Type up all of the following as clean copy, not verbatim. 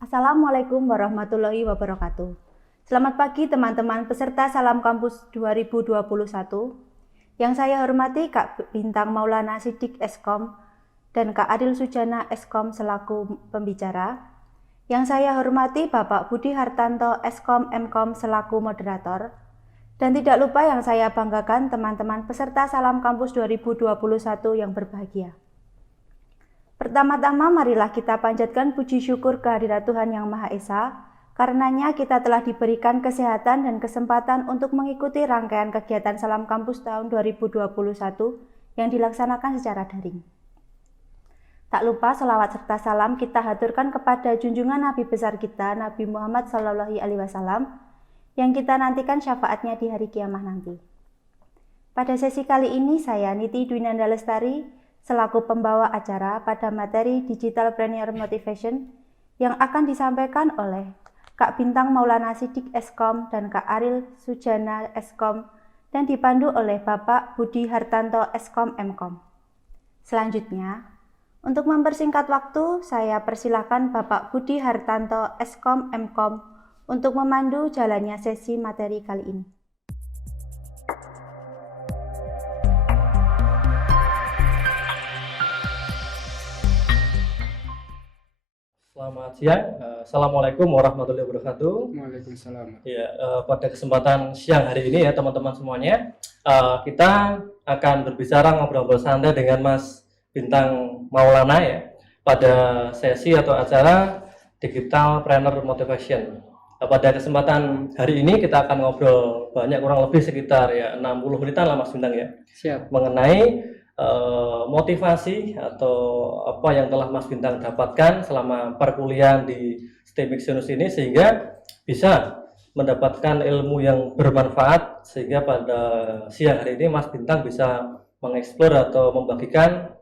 Assalamualaikum warahmatullahi wabarakatuh. Selamat pagi teman-teman peserta Salam Kampus 2021. Yang saya hormati Kak Bintang Maulana Siddiq Eskom dan Kak Aril Sujana Eskom selaku pembicara. Yang saya hormati Bapak Budi Hartanto Eskom Mkom selaku moderator. Dan tidak lupa yang saya banggakan teman-teman peserta Salam Kampus 2021 yang berbahagia. Pertama-tama marilah kita panjatkan puji syukur kehadirat Tuhan Yang Maha Esa, karenanya kita telah diberikan kesehatan dan kesempatan untuk mengikuti rangkaian kegiatan Salam Kampus tahun 2021 yang dilaksanakan secara daring. Tak lupa selawat serta salam kita haturkan kepada junjungan Nabi besar kita, Nabi Muhammad SAW, yang kita nantikan syafaatnya di hari kiamah nanti. Pada sesi kali ini saya Niti Dwinanda Lestari, selaku pembawa acara pada materi Digital Pioneer Motivation yang akan disampaikan oleh Kak Bintang Maulana Siddiq Eskom dan Kak Aril Sujana Eskom dan dipandu oleh Bapak Budi Hartanto Eskom Mkom. Selanjutnya, untuk mempersingkat waktu, saya persilakan Bapak Budi Hartanto Eskom Mkom untuk memandu jalannya sesi materi kali ini. Selamat siang, Assalamualaikum warahmatullahi wabarakatuh. Waalaikumsalam. Ya, pada kesempatan siang hari ini ya teman-teman semuanya, kita akan berbicara ngobrol-ngobrol santai dengan Mas Bintang Maulana ya pada sesi atau acara Digital Pioneer Motivation. Pada kesempatan hari ini kita akan ngobrol banyak, kurang lebih sekitar ya 60 menitan lah Mas Bintang ya. Siap. Mengenai motivasi atau apa yang telah Mas Bintang dapatkan selama perkuliahan di STEM Exyonus ini sehingga bisa mendapatkan ilmu yang bermanfaat, sehingga pada siang hari ini Mas Bintang bisa mengeksplor atau membagikan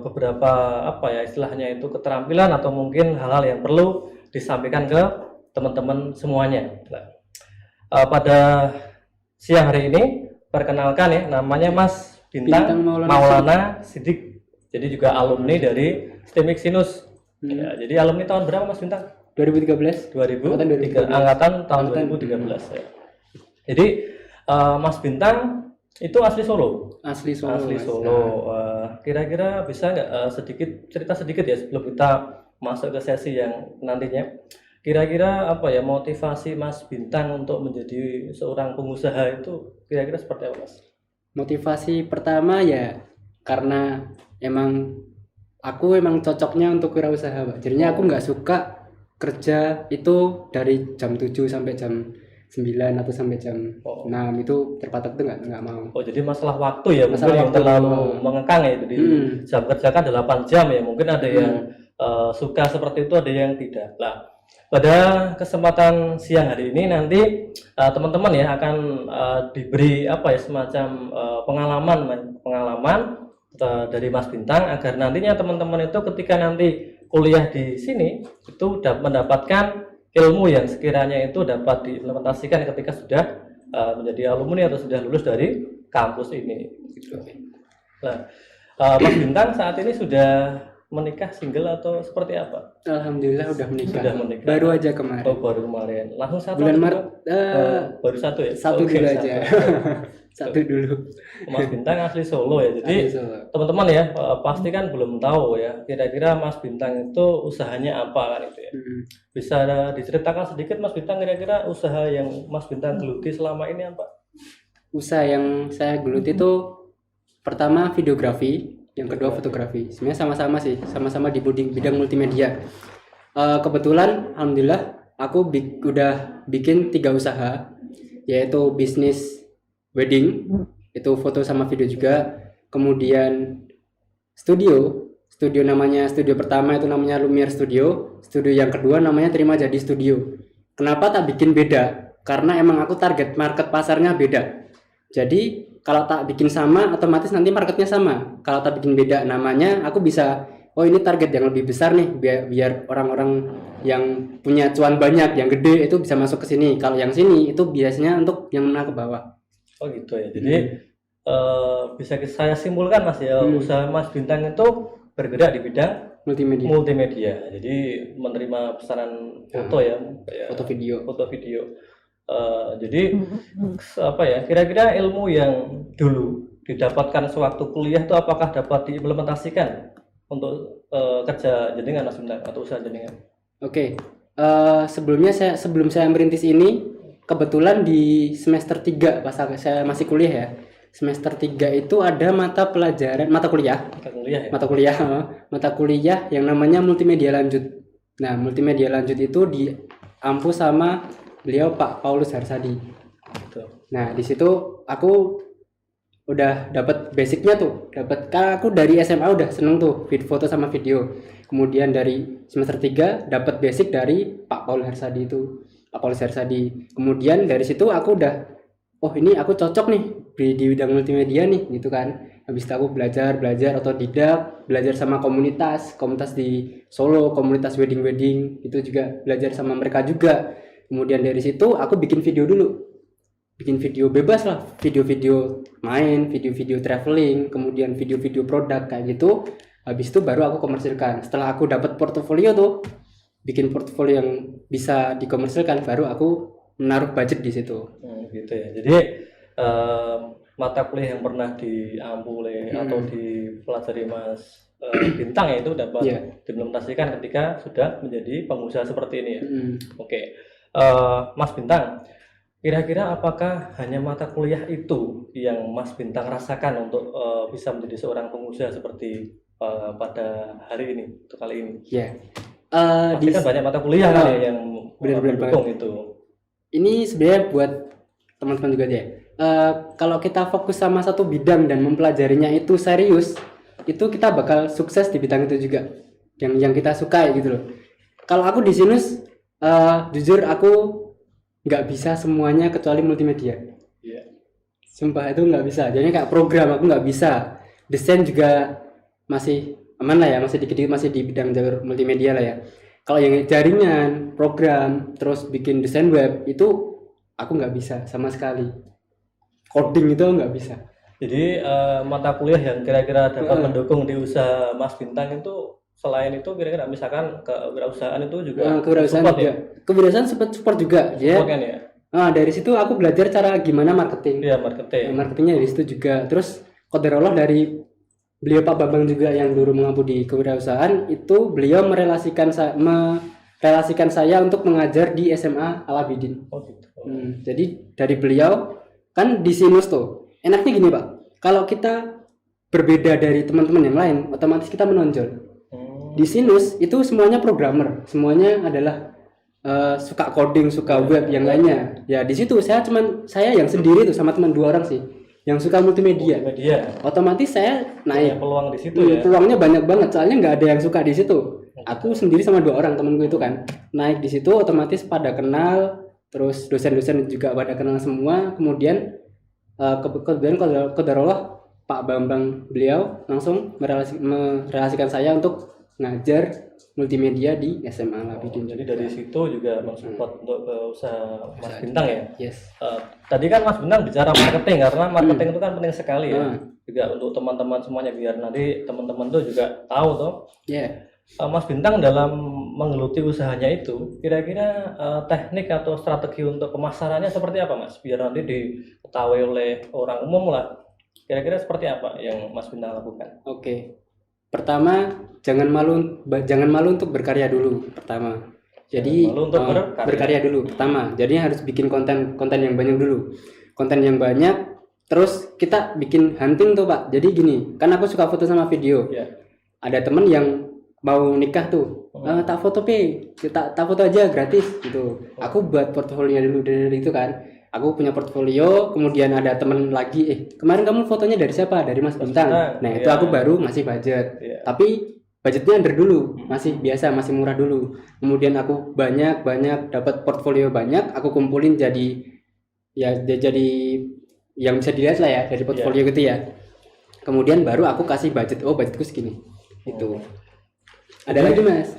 beberapa apa ya istilahnya itu keterampilan atau mungkin hal-hal yang perlu disampaikan ke teman-teman semuanya. Pada siang hari ini perkenalkan ya, namanya Mas Bintang Maulana Siddiq, jadi juga alumni dari STEM Exyonus. Ya, jadi alumni tahun berapa Mas Bintang? 2013. 2013. Angkatan tahun 2013 ya. Jadi Mas Bintang itu asli Solo. Asli Solo. Asli Solo. Kira-kira bisa nggak cerita sedikit ya sebelum kita masuk ke sesi yang nantinya. Kira-kira apa ya motivasi Mas Bintang untuk menjadi seorang pengusaha itu kira-kira seperti apa Mas? Motivasi pertama ya karena aku emang cocoknya untuk wirausaha, Pak. Jadinya aku nggak suka kerja itu dari jam 7 sampai jam 9 atau sampai jam 6 itu terpatok tuh nggak mau. Oh, jadi masalah waktu ya, masalah mungkin yang terlalu mengekang ya itu di jam kerja kan 8 jam ya, mungkin ada yang suka seperti itu, ada yang tidak. Nah, pada kesempatan siang hari ini nanti teman-teman ya akan diberi apa ya semacam pengalaman dari Mas Bintang agar nantinya teman-teman itu ketika nanti kuliah di sini itu mendapatkan ilmu yang sekiranya itu dapat diimplementasikan ketika sudah menjadi alumni atau sudah lulus dari kampus ini. Gitu. Nah, Mas Bintang saat ini sudah menikah, single atau seperti apa? Alhamdulillah udah menikah. Sudah menikah. Baru aja kemarin. Oh, baru kemarin. Langsung satu bulan Maret. Baru satu ya? Satu dulu aja. Satu dulu. Mas Bintang asli Solo ya. Jadi teman-teman ya pasti kan belum tahu ya. Kira-kira Mas Bintang itu usahanya apa kan itu ya? Bisa diceritakan sedikit Mas Bintang kira-kira usaha yang Mas Bintang geluti selama ini apa? Usaha yang saya geluti itu pertama videografi, yang kedua fotografi. Sebenarnya sama-sama sih, sama-sama di bidang multimedia. Kebetulan alhamdulillah aku udah bikin 3 usaha, yaitu bisnis wedding, itu foto sama video juga. Kemudian studio namanya, studio pertama itu namanya Lumiere Studio, studio yang kedua namanya Terima Jadi Studio. Kenapa tak bikin beda? Karena emang aku target market pasarnya beda. Jadi kalau tak bikin sama, otomatis nanti marketnya sama. Kalau tak bikin beda namanya, aku bisa, oh ini target yang lebih besar nih, biar orang-orang yang punya cuan banyak, yang gede itu bisa masuk ke sini. Kalau yang sini itu biasanya untuk yang menengah ke bawah. Oh gitu ya. Jadi bisa saya simpulkan Mas ya, usaha Mas Bintang itu bergerak di bidang multimedia. Jadi menerima pesanan foto ya, foto video. Jadi apa ya? Kira-kira ilmu yang dulu didapatkan sewaktu kuliah itu apakah dapat diimplementasikan untuk kerja jenengan Mas Bintang atau usaha jenengan? Oke. Sebelum saya merintis ini, kebetulan di semester 3 pas saya masih kuliah ya. Semester 3 itu ada mata kuliah yang namanya multimedia lanjut. Nah, multimedia lanjut itu diampu sama beliau Pak Paulus Harsadi. Nah, di situ aku udah dapat basicnya tuh, karena aku dari SMA udah seneng tuh foto sama video. Kemudian dari semester 3 dapat basic dari Pak Paulus Harsadi. Kemudian dari situ aku udah, oh ini aku cocok nih di bidang multimedia nih gitu kan. Habis itu aku belajar otodidak, belajar sama komunitas di Solo, komunitas wedding itu juga belajar sama mereka juga. Kemudian dari situ aku bikin video bebas lah, video-video main, video-video traveling, kemudian video-video produk kayak gitu. Habis itu baru aku komersilkan. Setelah aku dapat portofolio tuh, bikin portofolio yang bisa dikomersilkan, baru aku menaruh budget di situ. Gitu ya. Jadi mata kuliah yang pernah diampu atau dipelajari Mas Bintang ya itu dapat diimplementasikan ketika sudah menjadi pengusaha seperti ini ya. Oke. Mas Bintang, kira-kira apakah hanya mata kuliah itu yang Mas Bintang rasakan untuk bisa menjadi seorang pengusaha seperti pada hari ini, untuk kali ini? Pasti kan banyak mata kuliah kan ya yang mendukung itu. Ini sebenarnya buat teman-teman juga deh. Kalau kita fokus sama satu bidang dan mempelajarinya itu serius, itu kita bakal sukses di bidang itu juga, yang kita sukai gitu loh. Kalau aku di Sinus, jujur aku nggak bisa semuanya kecuali multimedia. Sumpah itu nggak bisa. Jadi kayak program aku nggak bisa. Desain juga masih aman lah ya, masih dikit-dikit masih di bidang jalur multimedia lah ya. Kalau yang jaringan, program, terus bikin desain web itu aku nggak bisa sama sekali. Coding itu nggak bisa. Jadi mata kuliah yang kira-kira dapat mendukung di usaha Mas Bintang itu selain itu kira-kira misalkan kewirausahaan itu juga kewirausahaan juga. Kewirausahaan support juga ya. Kan ya. Nah, dari situ aku belajar cara gimana marketing. Iya, marketing. Marketingnya dari situ juga. Terus qadarullah dari beliau Pak Bambang juga yang dulu mengampu di kewirausahaan, itu beliau merelasikan saya untuk mengajar di SMA Al Abidin. Oh gitu. Jadi dari beliau kan di Sinus tuh enaknya gini Pak, kalau kita berbeda dari teman-teman yang lain otomatis kita menonjol. Di Sinus itu semuanya programmer, semuanya adalah suka coding, suka web, yang lainnya. Ya di situ saya yang sendiri tuh sama teman 2 orang sih yang suka multimedia. Otomatis saya naik. Peluang di situ ya. Peluangnya banyak banget, soalnya nggak ada yang suka di situ. Aku sendiri sama 2 orang temanku itu kan naik di situ, otomatis pada kenal, terus dosen-dosen juga pada kenal semua. Kemudian kemudian qadarullah Pak Bambang beliau langsung merelasikan saya untuk ngajar multimedia di SMA Al Abidin. Jadi dari situ juga mensupport untuk usaha Mas Bintang ya. Yes. Tadi kan Mas Bintang bicara marketing, karena marketing itu kan penting sekali ya. Juga untuk teman-teman semuanya biar nanti teman-teman tuh juga tahu toh. Mas Bintang dalam menggeluti usahanya itu kira-kira teknik atau strategi untuk pemasarannya seperti apa Mas? Biar nanti diketahui oleh orang umum lah. Kira-kira seperti apa yang Mas Bintang lakukan? Oke. Pertama, jangan malu untuk berkarya dulu. Pertama, jadi berkarya dulu. Pertama, jadi harus bikin konten yang banyak dulu. Konten yang banyak, terus kita bikin hunting tuh Pak. Jadi gini, kan aku suka foto sama video. Ada temen yang mau nikah tuh, tak foto tak foto aja gratis gitu. Aku buat portofolio dulu dari itu kan. Aku punya portfolio, kemudian ada temen lagi, kemarin kamu fotonya dari siapa? Dari Mas Bintang. Nah itu aku baru ngasih budget, tapi budgetnya under dulu, masih biasa, masih murah dulu. Kemudian aku banyak dapat portfolio banyak, aku kumpulin jadi yang bisa dilihat lah ya dari portfolio gitu ya. Kemudian baru aku kasih budget, budgetku segini. Itu. Ada lagi Mas?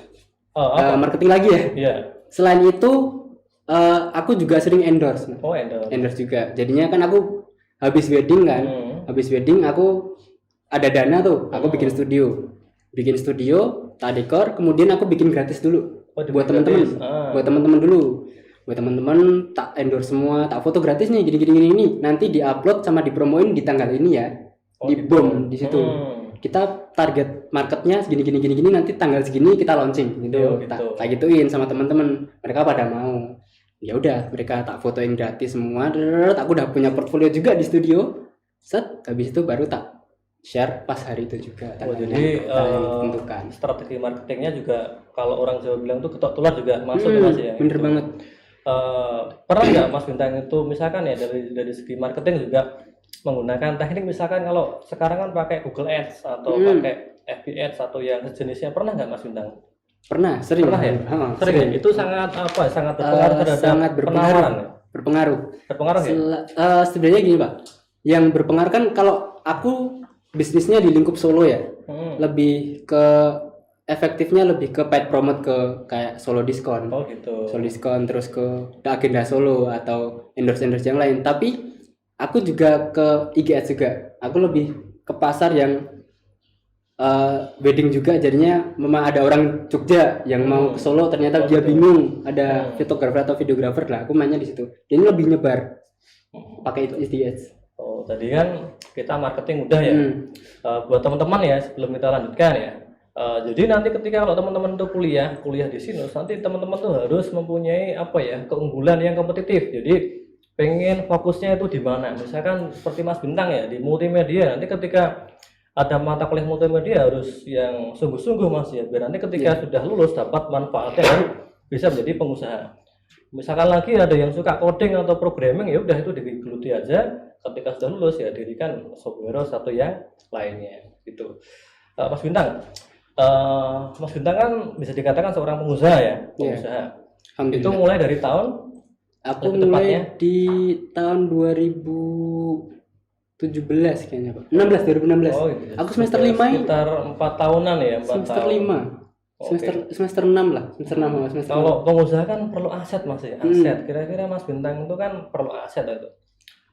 Marketing lagi ya? Selain itu aku juga sering endorse. Endorse juga. Jadinya kan aku habis wedding kan, habis wedding aku ada dana tuh, aku bikin studio, tak dekor, kemudian aku bikin gratis dulu buat teman-teman, buat teman-teman tak endorse semua, tak foto gratis nih, gini, nanti diupload sama dipromoin di tanggal ini ya, di bom di situ. Kita target marketnya segini, nanti tanggal segini kita launching gitu, tak gituin sama teman-teman, mereka pada mau. Ya udah, mereka tak fotoin gratis semua, aku udah punya portfolio juga di studio, habis itu baru tak share pas hari itu juga. Jadi ditentukan. Strategi marketingnya juga kalau orang Jawa bilang tuh ketok tular juga masuk ya Mas ya. Bener banget. Pernah nggak Mas Bintang itu misalkan ya dari segi marketing juga menggunakan teknik, misalkan kalau sekarang kan pakai Google Ads atau pakai FB Ads atau yang sejenisnya, pernah nggak Mas Bintang? Pernah, sering. Pernah ya? Sering. Itu sangat sangat berpengaruh terhadap penawaran. Berpengaruh ya? Sebenarnya gini Pak, yang berpengaruh kan kalau aku bisnisnya di lingkup Solo ya, lebih ke efektifnya lebih ke paid promote ke kayak Solo diskon. Oh gitu. Solo diskon, terus ke agenda Solo atau endorse yang lain. Tapi aku juga ke IG Ads juga. Aku lebih ke pasar yang wedding juga, jadinya memang ada orang Jogja yang mau ke Solo, ternyata dia bingung ada fotografer atau videografer lah, aku mainnya di situ. Dia lebih nyebar pakai IG Ads. Oh, tadi kan kita marketing udah ya. Buat teman-teman ya, sebelum kita lanjutkan ya. Jadi nanti ketika kalau teman-teman tuh kuliah di Sinus, nanti teman-teman tuh harus mempunyai keunggulan yang kompetitif. Jadi pengen fokusnya itu di mana? Misalkan seperti Mas Bintang ya di multimedia. Nanti ketika ada mata kuliah multimedia harus yang sungguh-sungguh Mas ya, biar nanti ketika sudah lulus dapat manfaatnya dan bisa menjadi pengusaha. Misalkan lagi ada yang suka coding atau programming, ya udah itu digeluti aja. Ketika sudah lulus ya dirikan software atau yang lainnya gitu. Mas Bintang kan bisa dikatakan seorang pengusaha ya, pengusaha. Itu mulai dari tahun? Aku mulai di tahun 2017 kayaknya Pak. 2016. Oh, gitu. Aku semester 5 sekitar 4 tahunan ya, 4 semester tahun. 5. Semester 6 lah, semester 6. Kalau pengusaha kan perlu aset Mas ya, aset. Kira-kira Mas Bintang itu kan perlu aset itu.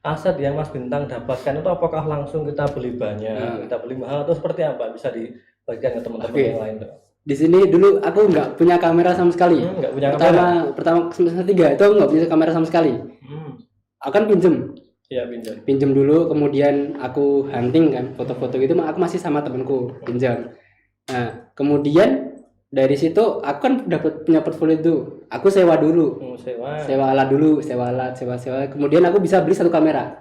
Aset yang Mas Bintang dapatkan itu apakah langsung kita beli banyak, kita beli mahal, atau seperti apa? Bisa dibagikan ke teman-teman yang lain tuh. Di sini dulu aku nggak punya kamera sama sekali. Nggak punya kamera. Pertama semester 3 itu aku nggak punya kamera sama sekali. Aku kan pinjem. Iya, pinjem dulu, kemudian aku hunting kan foto-foto gitu. Aku masih sama temanku pinjam. Nah kemudian dari situ aku kan dapat punya portfolio itu. Aku sewa dulu. Sewa alat dulu, sewa. Kemudian aku bisa beli 1 kamera.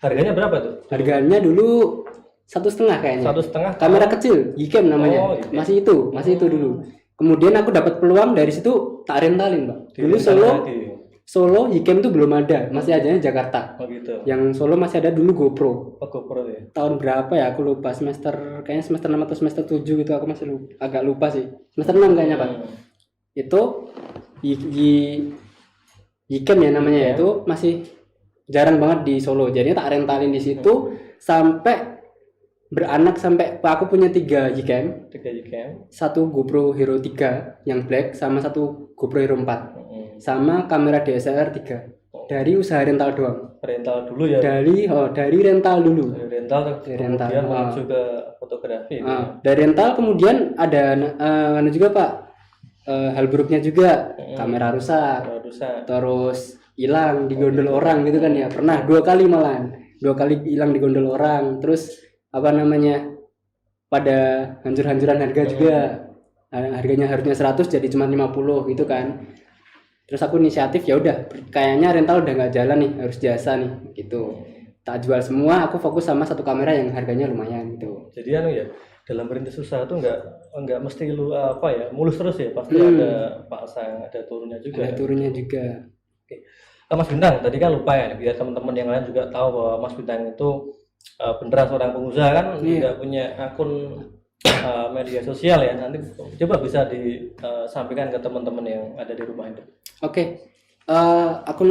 Harganya berapa tuh? Harganya dulu 1,5 kayaknya. 1,5 kamera kecil, Gcam namanya. Masih itu dulu. Kemudian aku dapat peluang dari situ tak rentalin Pak. Dulu Solo Gcam itu belum ada, masih adanya Jakarta. Oh gitu. Yang Solo masih ada dulu GoPro. GoPro ya. Tahun berapa ya aku lupa, kayaknya semester 6 atau semester 7 gitu, aku masih agak lupa sih. Semester 6 kayaknya Pak. Itu Gcam ya namanya, itu masih jarang banget di Solo. Jadi tak rentalin di situ sampai beranak sampai aku punya 3 Gcam. 1 GoPro Hero 3 yang black sama 1 GoPro Hero 4. Sama kamera DSLR 3. Dari usaha rental doang. Rental dulu ya. Dari rental dulu. Kemudian menuju ke fotografi. Dari rental kemudian ada juga Pak. Hal buruknya juga kamera rusak. Terus hilang di gondol orang gitu kan ya. Pernah 2 kali malahan. 2 kali hilang di gondol orang. Terus pada hancur-hancuran harga juga. Harganya harusnya 100 jadi cuma 50 gitu kan. Terus aku inisiatif, ya udah kayaknya rental udah nggak jalan nih, harus jasa nih gitu. Tak jual semua, aku fokus sama 1 kamera yang harganya lumayan gitu. Jadi ya dalam merintis usaha tuh nggak mesti mulus terus ya, pasti ada pasang, ada turunnya juga. Ada turunnya juga. Oke. Mas Bintang tadi kan lupa ya, biar teman-teman yang lain juga tahu bahwa Mas Bintang itu beneran seorang pengusaha kan, juga punya akun media sosial ya. Nanti coba bisa disampaikan ke teman-teman yang ada di rumah itu. Oke. Akun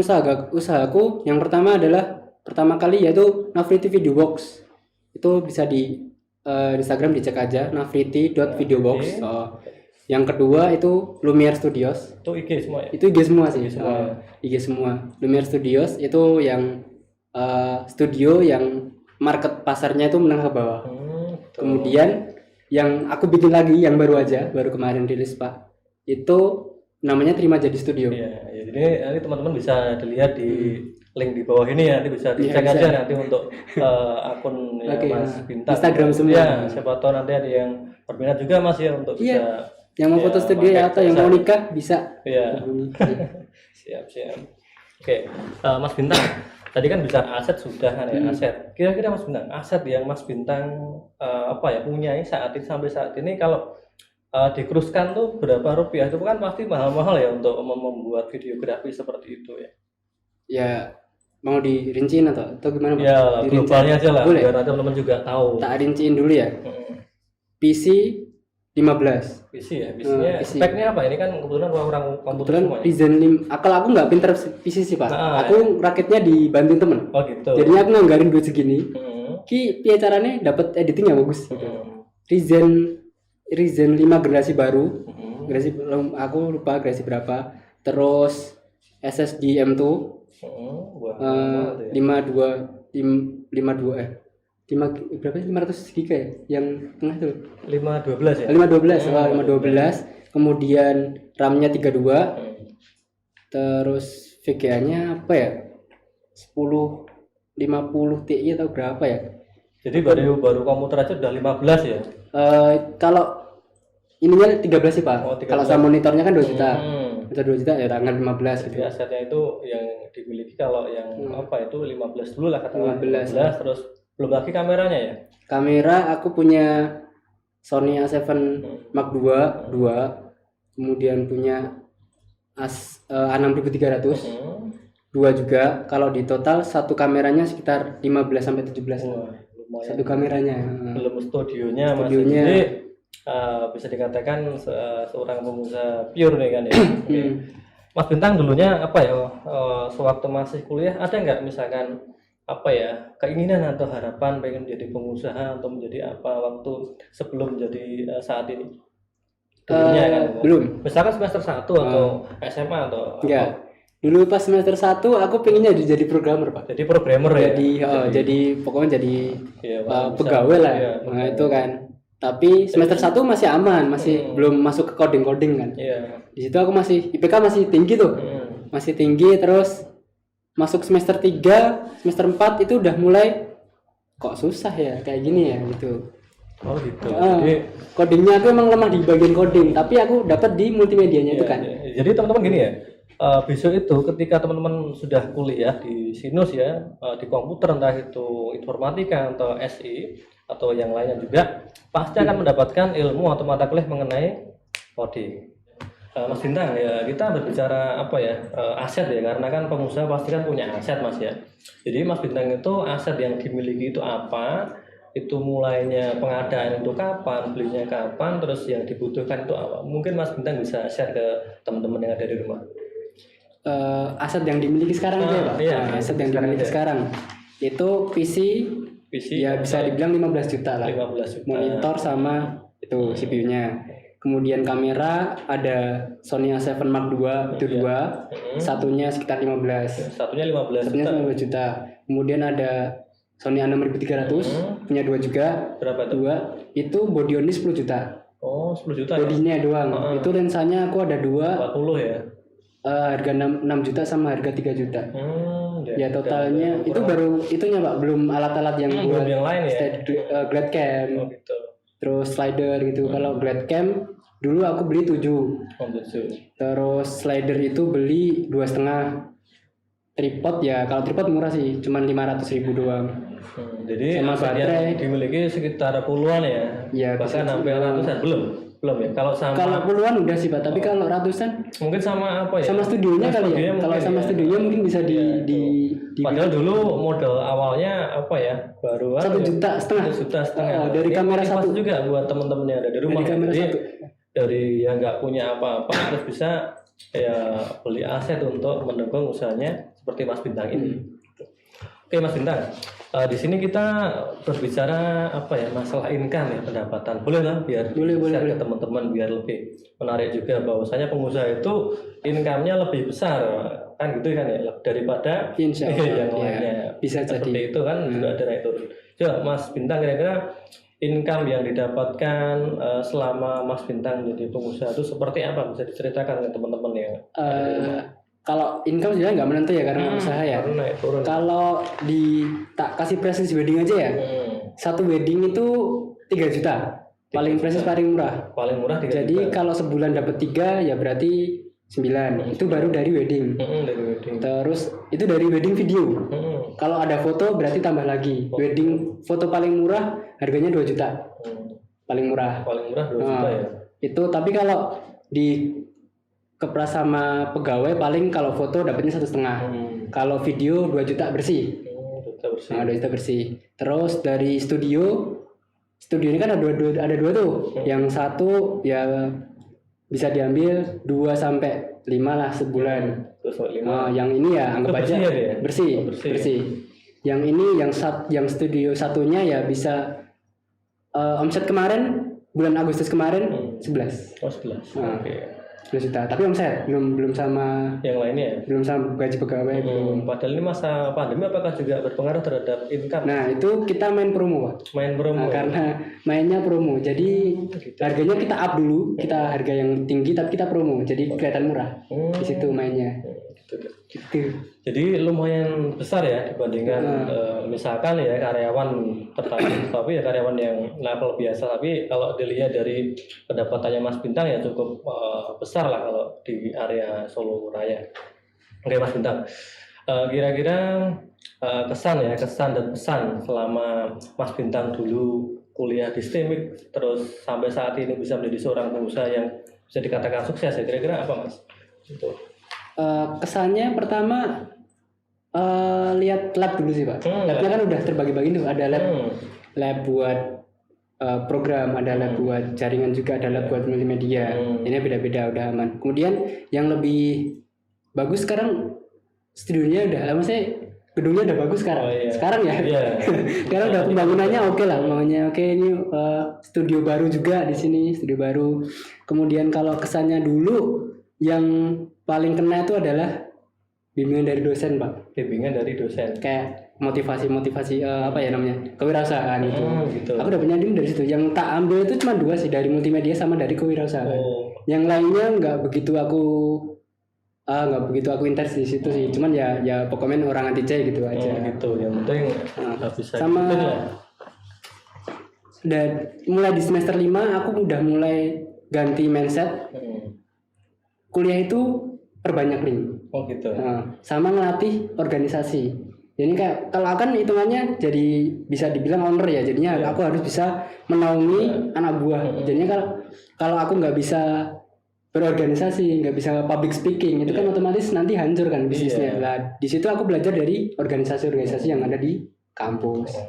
usahaku yang pertama kali yaitu Nafriti Video Box. Itu bisa di Instagram dicek aja, nafriti.videobox. Yang kedua itu Lumiere Studios. Itu IG semua ya? Itu IG semua sih. IG semua. Lumiere Studios itu yang studio yang market pasarnya itu menengah ke bawah. Kemudian yang aku bikin lagi yang baru kemarin rilis Pak, itu namanya Terima Jadi Studio. Iya, ya, jadi nanti teman-teman bisa dilihat di link di bawah ini ya, nanti bisa dicek aja nanti untuk akun Mas Bintang Instagram semua. Ya, siapa tahu nanti ada yang berminat juga Mas ya untuk bisa yang mau foto studio ya, atau yang mau nikah bisa. Iya. Siap. Oke, Mas Bintang, tadi kan bisa aset sudah kan ya, aset. Kira-kira Mas Bintang, aset yang Mas Bintang punya saat ini sampai saat ini kalau dikeruskan tuh berapa rupiah? Itu kan pasti mahal-mahal ya untuk membuat videografi seperti itu ya. Ya, mau dirinciin atau gimana Pak? Ya, globalnya aja lah, boleh, biar teman-teman juga tahu. Tak rinciin dulu ya. PC 15. PC ya, PC-nya speknya apa? Ini kan kebetulan orang komputer semuanya. Ryzen 5. Aku nggak pinter PC sih Pak. Aku rakitnya dibantuin temen. Oh gitu. Jadinya aku nganggarin duit segini. Ki piye caranya dapat editing yang bagus gitu. Ryzen 5 generasi baru. Generasi aku lupa generasi berapa. Terus SSD M2 52 berapa sih, 500 GB ya yang tengah tuh 512 ya 512. Kemudian RAM-nya 32. Terus VGA-nya apa ya 1050 Ti atau berapa ya, jadi baru komputer aja udah 15 ya. Kalau ininya 13 sih Pak. Kalau sama monitornya kan 2 juta. Monitor 2 juta ya tanggal 15 gitu. Jadi asetnya itu yang dimiliki kalau yang itu 15 dulu lah katakanlah 15 terus belum lagi kameranya ya. Kamera aku punya Sony A7 Mark II 2. Kemudian punya A6300 2 juga. Kalau di total satu kameranya sekitar 15 sampai 17. Satu kameranya. Belum studionya. Jadi bisa dikatakan seorang pengusaha pure nih kan ya. Mas Bintang dulunya sewaktu masih kuliah ada nggak misalkan keinginan atau harapan pengen menjadi pengusaha atau menjadi apa waktu sebelum menjadi saat ini? Dulunya kan belum. Misalkan semester 1 atau SMA atau enggak. Dulu pas semester 1 aku pengennya jadi programmer Pak. Jadi programmer ya. Jadi pokoknya jadi pegawai lah. Ya, nah itu kan. Tapi semester 1 masih aman, masih belum masuk ke coding kan. Di situ aku IPK masih tinggi tuh. Masih tinggi. Terus masuk semester 3, semester 4 itu udah mulai kok susah ya kayak gini ya gitu. Oh gitu. Jadi codingnya aku emang lemah di bagian coding, tapi aku dapat di multimedianya itu kan. Jadi teman-teman gini ya. Besok itu ketika teman-teman sudah kuliah di sinus ya, di komputer entah itu informatika atau SI atau yang lainnya juga pasti akan mendapatkan ilmu atau mata kuliah mengenai coding. Mas Bintang ya, kita berbicara aset ya, karena kan pengusaha pasti kan punya aset Mas ya. Jadi Mas Bintang itu aset yang dimiliki itu apa? Itu mulainya pengadaan itu kapan, belinya kapan, terus yang dibutuhkan itu apa? Mungkin Mas Bintang bisa share ke teman-teman yang ada di rumah. Aset yang dimiliki sekarang itu ya Pak? Iya, aset yang dimiliki sekarang itu PC ya bisa dibilang 15 juta lah. 15 juta. Monitor sama itu CPU-nya. Kemudian kamera ada Sony A7 Mark II itu 2. Satunya sekitar 15. Satunya 15 juta. Kemudian ada Sony A6300 punya 2 juga. Berapa tuh? 2. Itu body only 10 juta. Oh, 10 juta. Bodinya ya? Doang. Itu lensanya aku ada 2. 40 ya. Harga 6 juta sama harga 3 juta. Ya totalnya itu baru itunya Pak, belum alat-alat yang buat yang lain ya. Glad cam. Gitu. Terus slider gitu. Kalau glad cam dulu aku beli 7. Terus slider itu beli 2,5. Tripod ya, kalau tripod murah sih, cuman 500.000 doang. Jadi sama baterai dimiliki sekitar puluhan ya. Ya bahkan sampai ratusan belum ya. Kalau puluhan udah sih Pak, tapi kalau ratusan mungkin sama sama studionya kali ya. Kalau sama studionya mungkin bisa di padahal dulu model awalnya baru 1,5 juta. 1,5 juta. Dari kamera satu juga buat teman-teman yang ada di rumah. Dari yang nggak punya apa-apa harus bisa beli aset untuk mendukung usahanya seperti Mas Bintang ini. Oke Mas Bintang, di sini kita berbicara masalah income ya, pendapatan. Boleh lah biar share ke teman-teman biar lebih menarik juga bahwasanya pengusaha itu income-nya lebih besar kan gitu kan ya, daripada Insya Allah, yang ya. lainnya. Bisa Seperti jadi. itu kan juga ada naik turun. Coba Mas Bintang, kira-kira income yang didapatkan selama Mas Bintang jadi pengusaha itu seperti apa, bisa diceritakan ke teman-teman ya? Kalau income sebenarnya nggak menentu ya karena usaha ya. Karena naik turun. Kalau tak kasih presisi wedding aja ya, satu wedding itu 3 juta. Paling presisi paling murah. Paling murah 3 Jadi juta. kalau sebulan dapat 3 ya berarti 9. Itu baru dari wedding. Dari wedding. Terus itu dari wedding video. Kalau ada foto berarti tambah lagi. Wedding foto paling murah harganya 2 juta. Paling murah. Paling murah 2 juta ya. Itu tapi kalau di kepras sama pegawai paling kalau foto dapatnya 1,5. Kalau video 2 juta bersih. 2 juta bersih. 2 juta bersih. Terus dari studio ini kan ada dua tuh. Yang satu ya bisa diambil 2 sampai 5 lah sebulan. 2 sampai 5. Yang ini ya anggap bersih aja ya dia? bersih. Bersih. Yang ini yang studio satunya ya bisa omset kemarin bulan Agustus kemarin 11. Oh 11. Oke. 11 juta. Tapi omset belum sama Yang lainnya ya? belum sama gaji pegawai belum. Padahal ini masa pandemi, apakah juga berpengaruh terhadap income? Nah itu kita main promo Pak. Main promo. Nah, karena mainnya promo, jadi harganya kita up dulu, kita harga yang tinggi tapi kita promo, jadi kelihatan murah. Di situ mainnya. Gitu. Jadi lumayan besar ya dibandingkan misalkan ya karyawan tertarik, tapi ya karyawan yang level biasa. Tapi kalau dilihat dari pendapatannya Mas Bintang ya cukup besar lah kalau di area Solo Raya. Oke Mas Bintang, kira-kira kesan dan pesan selama Mas Bintang dulu kuliah di STEMIC terus sampai saat ini bisa menjadi seorang pengusaha yang bisa dikatakan sukses ya, kira-kira apa Mas? Kesannya pertama lihat lab dulu sih Pak. Labnya kan udah terbagi-bagi tuh, ada lab buat program, ada lab buat jaringan juga, ada lab buat multimedia. Ini beda-beda, udah aman. Kemudian yang lebih bagus sekarang studionya udah, maksudnya gedungnya udah bagus sekarang. Sekarang ya. Sekarang udah pembangunannya oke lah, pembangunannya oke. Ini studio baru juga di sini, studio baru. Kemudian kalau kesannya dulu yang paling kena itu adalah bimbingan dari dosen Pak. Bimbingan dari dosen. Kayak motivasi apa ya namanya, kewirausahaan itu. Gitu. Aku udah punya dari situ. Yang tak ambil itu cuma 2 sih, dari multimedia sama dari kewirausahaan. Yang lainnya nggak begitu aku intens di situ sih. Cuman ya pokoknya orang anti C gitu aja. Gitu. Yang penting bisa sama. Dan mulai di semester 5 aku udah mulai ganti mindset. Kuliah itu perbanyak link. Gitu. Sama ngelatih organisasi. Jadi kayak kalau akan hitungannya jadi bisa dibilang owner ya. Jadinya aku harus bisa menaungi anak buah. Jadinya kalau aku nggak bisa berorganisasi, nggak bisa public speaking, itu kan otomatis nanti hancur kan bisnisnya. Nah, di situ aku belajar dari organisasi-organisasi yang ada di kampus.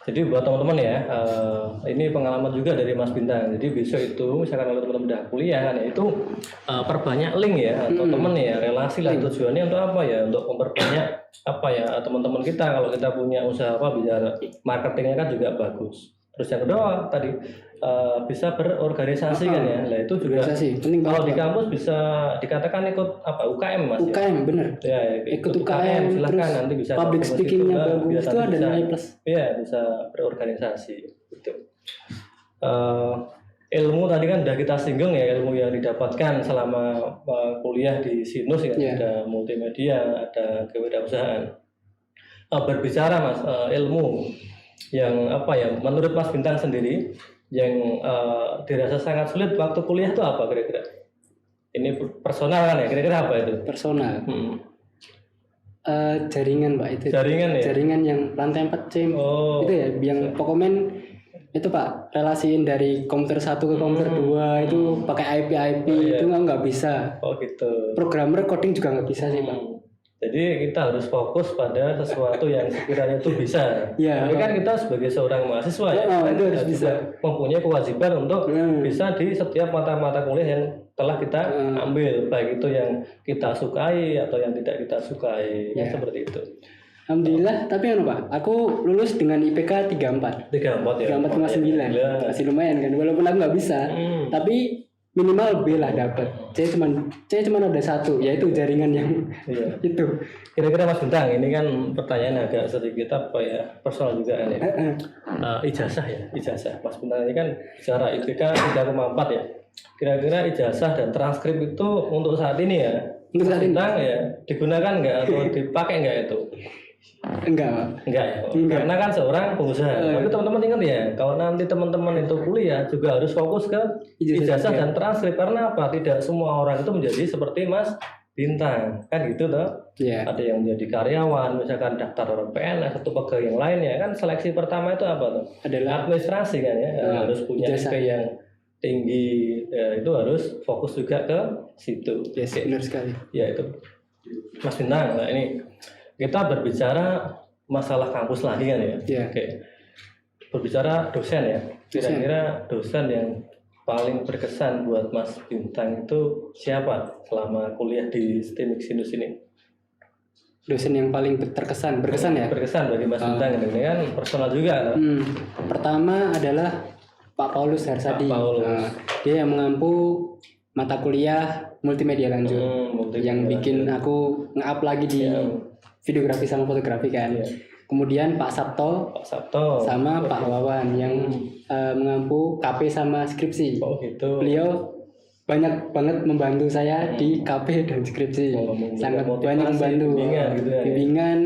Jadi buat teman-teman ya, ini pengalaman juga dari Mas Bintang. Jadi besok itu misalkan kalau teman-teman udah kuliah kan, ya itu perbanyak link ya atau teman ya, relasi lah. Tujuannya untuk apa ya? Untuk memperbanyak apa ya teman-teman kita. Kalau kita punya usaha apa, biar marketingnya kan juga bagus. Terus yang kedua tadi bisa berorganisasi kan ya. Nah itu juga penting kalau di kampus bisa dikatakan ikut apa UKM Mas. UKM ya? Bener. Ya ikut UKM silakan, nanti bisa public speakingnya bagus itu ada nilai plus. Iya bisa berorganisasi gitu. Ilmu tadi kan udah kita singgung ya, ilmu yang didapatkan selama kuliah di Sinus ya, ada multimedia, ada kewirausahaan. Berbicara Mas, ilmu yang apa ya menurut Mas Bintang sendiri yang dirasa sangat sulit waktu kuliah itu apa kira-kira? Ini personal kan ya, kira-kira apa itu? Personal. Jaringan Pak itu. Jaringan ya. Jaringan yang lantai 4 C. Itu ya, yang pokoknya itu Pak, relasiin dari komputer 1 ke komputer 2 itu pakai IP itu nggak bisa. Gitu. Programmer coding juga nggak bisa sih Pak. Jadi kita harus fokus pada sesuatu yang sekiranya itu bisa. Tapi kan kita sebagai seorang mahasiswa itu harus bisa. Mempunyai kewajiban untuk bisa di setiap mata-mata kuliah yang telah kita ambil, baik itu yang kita sukai atau yang tidak kita sukai, seperti itu. Alhamdulillah, tapi Pak, aku lulus dengan IPK 34. 34 ya. 34,9. Masih lumayan kan, walaupun aku nggak bisa. Tapi minimal B lah dapat. C cuman ada satu, yaitu jaringan yang Iya. itu. Kira-kira Mas Bintang, ini kan pertanyaan agak sedikit apa ya, personal juga kan ya. Ijazah ya, ijazah. Mas Bintang ini kan secara IPK 3,4 ya. Kira-kira ijazah dan transkrip itu untuk saat ini ya, Untuk Mas saat ini. Bintang ya, digunakan nggak atau dipakai nggak itu? Enggak, Pak. Enggak ya, Enggak. karena kan seorang pengusaha. Tapi teman-teman ingat ya, kalau nanti teman-teman itu kuliah juga harus fokus ke ijazah juga. dan transkrip. Karena apa? Tidak semua orang itu menjadi seperti Mas Bintang, kan gitu toh? Iya. Ada yang menjadi karyawan, misalkan daftar PNS atau pegawai yang lainnya. Kan seleksi pertama itu apa tuh? Adalah Administrasi kan ya, harus punya ijazah. IP yang tinggi, ya, itu harus fokus juga ke situ. yes, Oke. benar sekali. Ya itu Mas Bintang. Nah ini kita berbicara masalah kampus lagi kan ya. Iya. Oke. Berbicara dosen ya. Kira-kira dosen yang paling berkesan buat Mas Bintang itu siapa selama kuliah di STEMIC Sinus ini? Dosen yang paling berkesan ya. Berkesan bagi Mas Bintang ini kan personal juga. Pertama adalah Pak Paulus Harsadi. Pak Paulus. Dia yang mengampu mata kuliah multimedia lanjut, yang bikin aku nge-up lagi di videografi sama fotografi kan. Iya. Kemudian Pak Sabto Pak Sabto sama Pak Wawan yang mengampu KP sama skripsi. Oh gitu. Beliau banyak banget membantu saya di KP dan skripsi. Sangat banyak membantu bimbingan gitu ya. bimbingan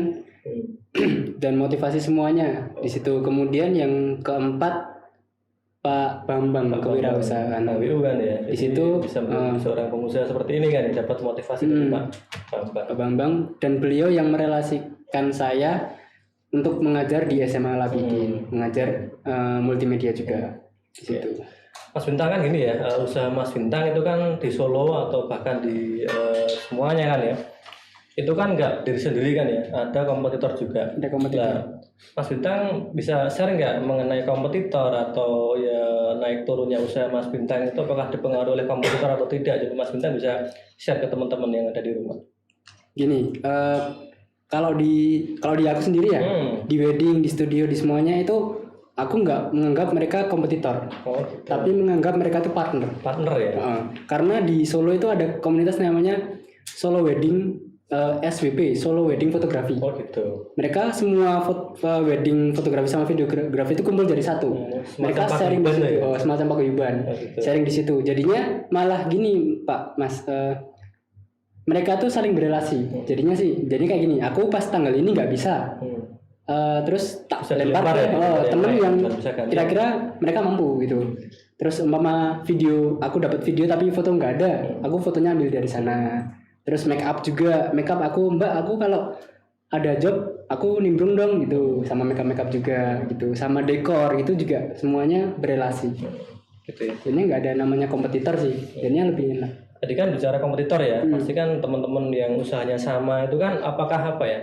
dan motivasi semuanya di situ. Kemudian yang keempat Pak Bambang kewirausahaan. KWU kan ya. Di Jadi situ, bisa menjadi seorang pengusaha seperti ini kan, dapat motivasi dari Pak Bambang. Pak Bambang dan beliau yang merelasikan saya untuk mengajar di SMA Labidin, mengajar multimedia juga di situ. Mas Bintang kan gini ya, usaha Mas Bintang itu kan di Solo atau bahkan di semuanya kan ya, itu kan nggak diri sendiri kan ya, ada kompetitor juga. Ada kompetitor. Nah, Mas Bintang bisa share nggak mengenai kompetitor atau ya naik turunnya usaha Mas Bintang itu apakah dipengaruhi oleh kompetitor atau tidak? Jadi Mas Bintang bisa share ke teman-teman yang ada di rumah. Gini, kalau di aku sendiri ya, di wedding, di studio, di semuanya itu aku nggak menganggap mereka kompetitor, Oh, gitu. tapi menganggap mereka itu partner. Partner ya. Karena di Solo itu ada komunitas namanya Solo Wedding SWP, Solo Wedding Fotografi. Oh gitu. Mereka semua wedding fotografi sama videografi itu kumpul jadi satu. Mereka semacam sharing di paguyuban situ, ya? semacam paguyuban. Oh, gitu. Sharing di situ. Jadinya malah gini, Pak, Mas. Mereka tuh saling berelasi. Jadinya sih, jadi kayak gini. Aku pas tanggal ini nggak bisa. Terus tak Bisa lempar dilempar ya, ke kepada temen yang yang lain, bisa ganti. kira-kira mereka mampu gitu. Terus umpama video, aku dapat video tapi foto nggak ada, aku fotonya ambil dari sana. Terus make up juga, make up aku kalau ada job aku nimbrung dong gitu, sama make up juga gitu, sama dekor itu juga semuanya berelasi. Gitu ya. Ini nggak ada namanya kompetitor sih, jadinya lebih enak. Jadi kan bicara kompetitor ya, pasti kan teman-teman yang usahanya sama itu kan apakah apa ya?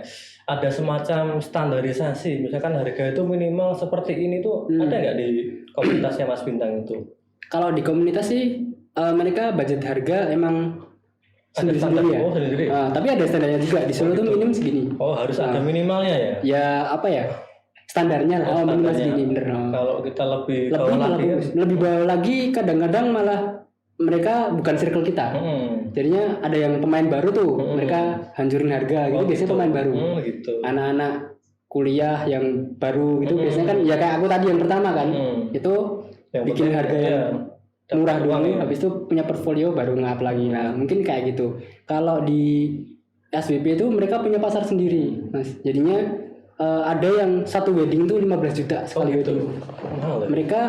Ada semacam standarisasi, misalkan harga itu minimal seperti ini tuh ada nggak di komunitasnya Mas Bintang itu? Kalau di komunitas sih mereka budget harga emang Ada sendiri-sendiri ya. standar, sendiri. Tapi ada standarnya juga di Solo tuh minim segini. Oh harus ada minimalnya ya? Ya apa ya? Standarnya lah, minimal Standarnya. segini bener. Kalau kita lebih Lebih bawah lagi kan? lebih bawah lagi kadang-kadang malah mereka bukan circle kita. Jadinya ada yang pemain baru tuh, mereka hancurin harga gitu. Biasanya pemain baru. Gitu. Anak-anak kuliah yang baru gitu biasanya kan ya kayak aku tadi yang pertama kan. Itu Yang bikin penting harga ya, yang dapat murah uang dulu, ya. habis itu punya portfolio baru ngap lagi. Nah, mungkin kayak gitu. Kalau di SWP itu mereka punya pasar sendiri, Mas. Jadinya ada yang satu wedding tuh 15 juta sekali wedding. Mahal ya? Mereka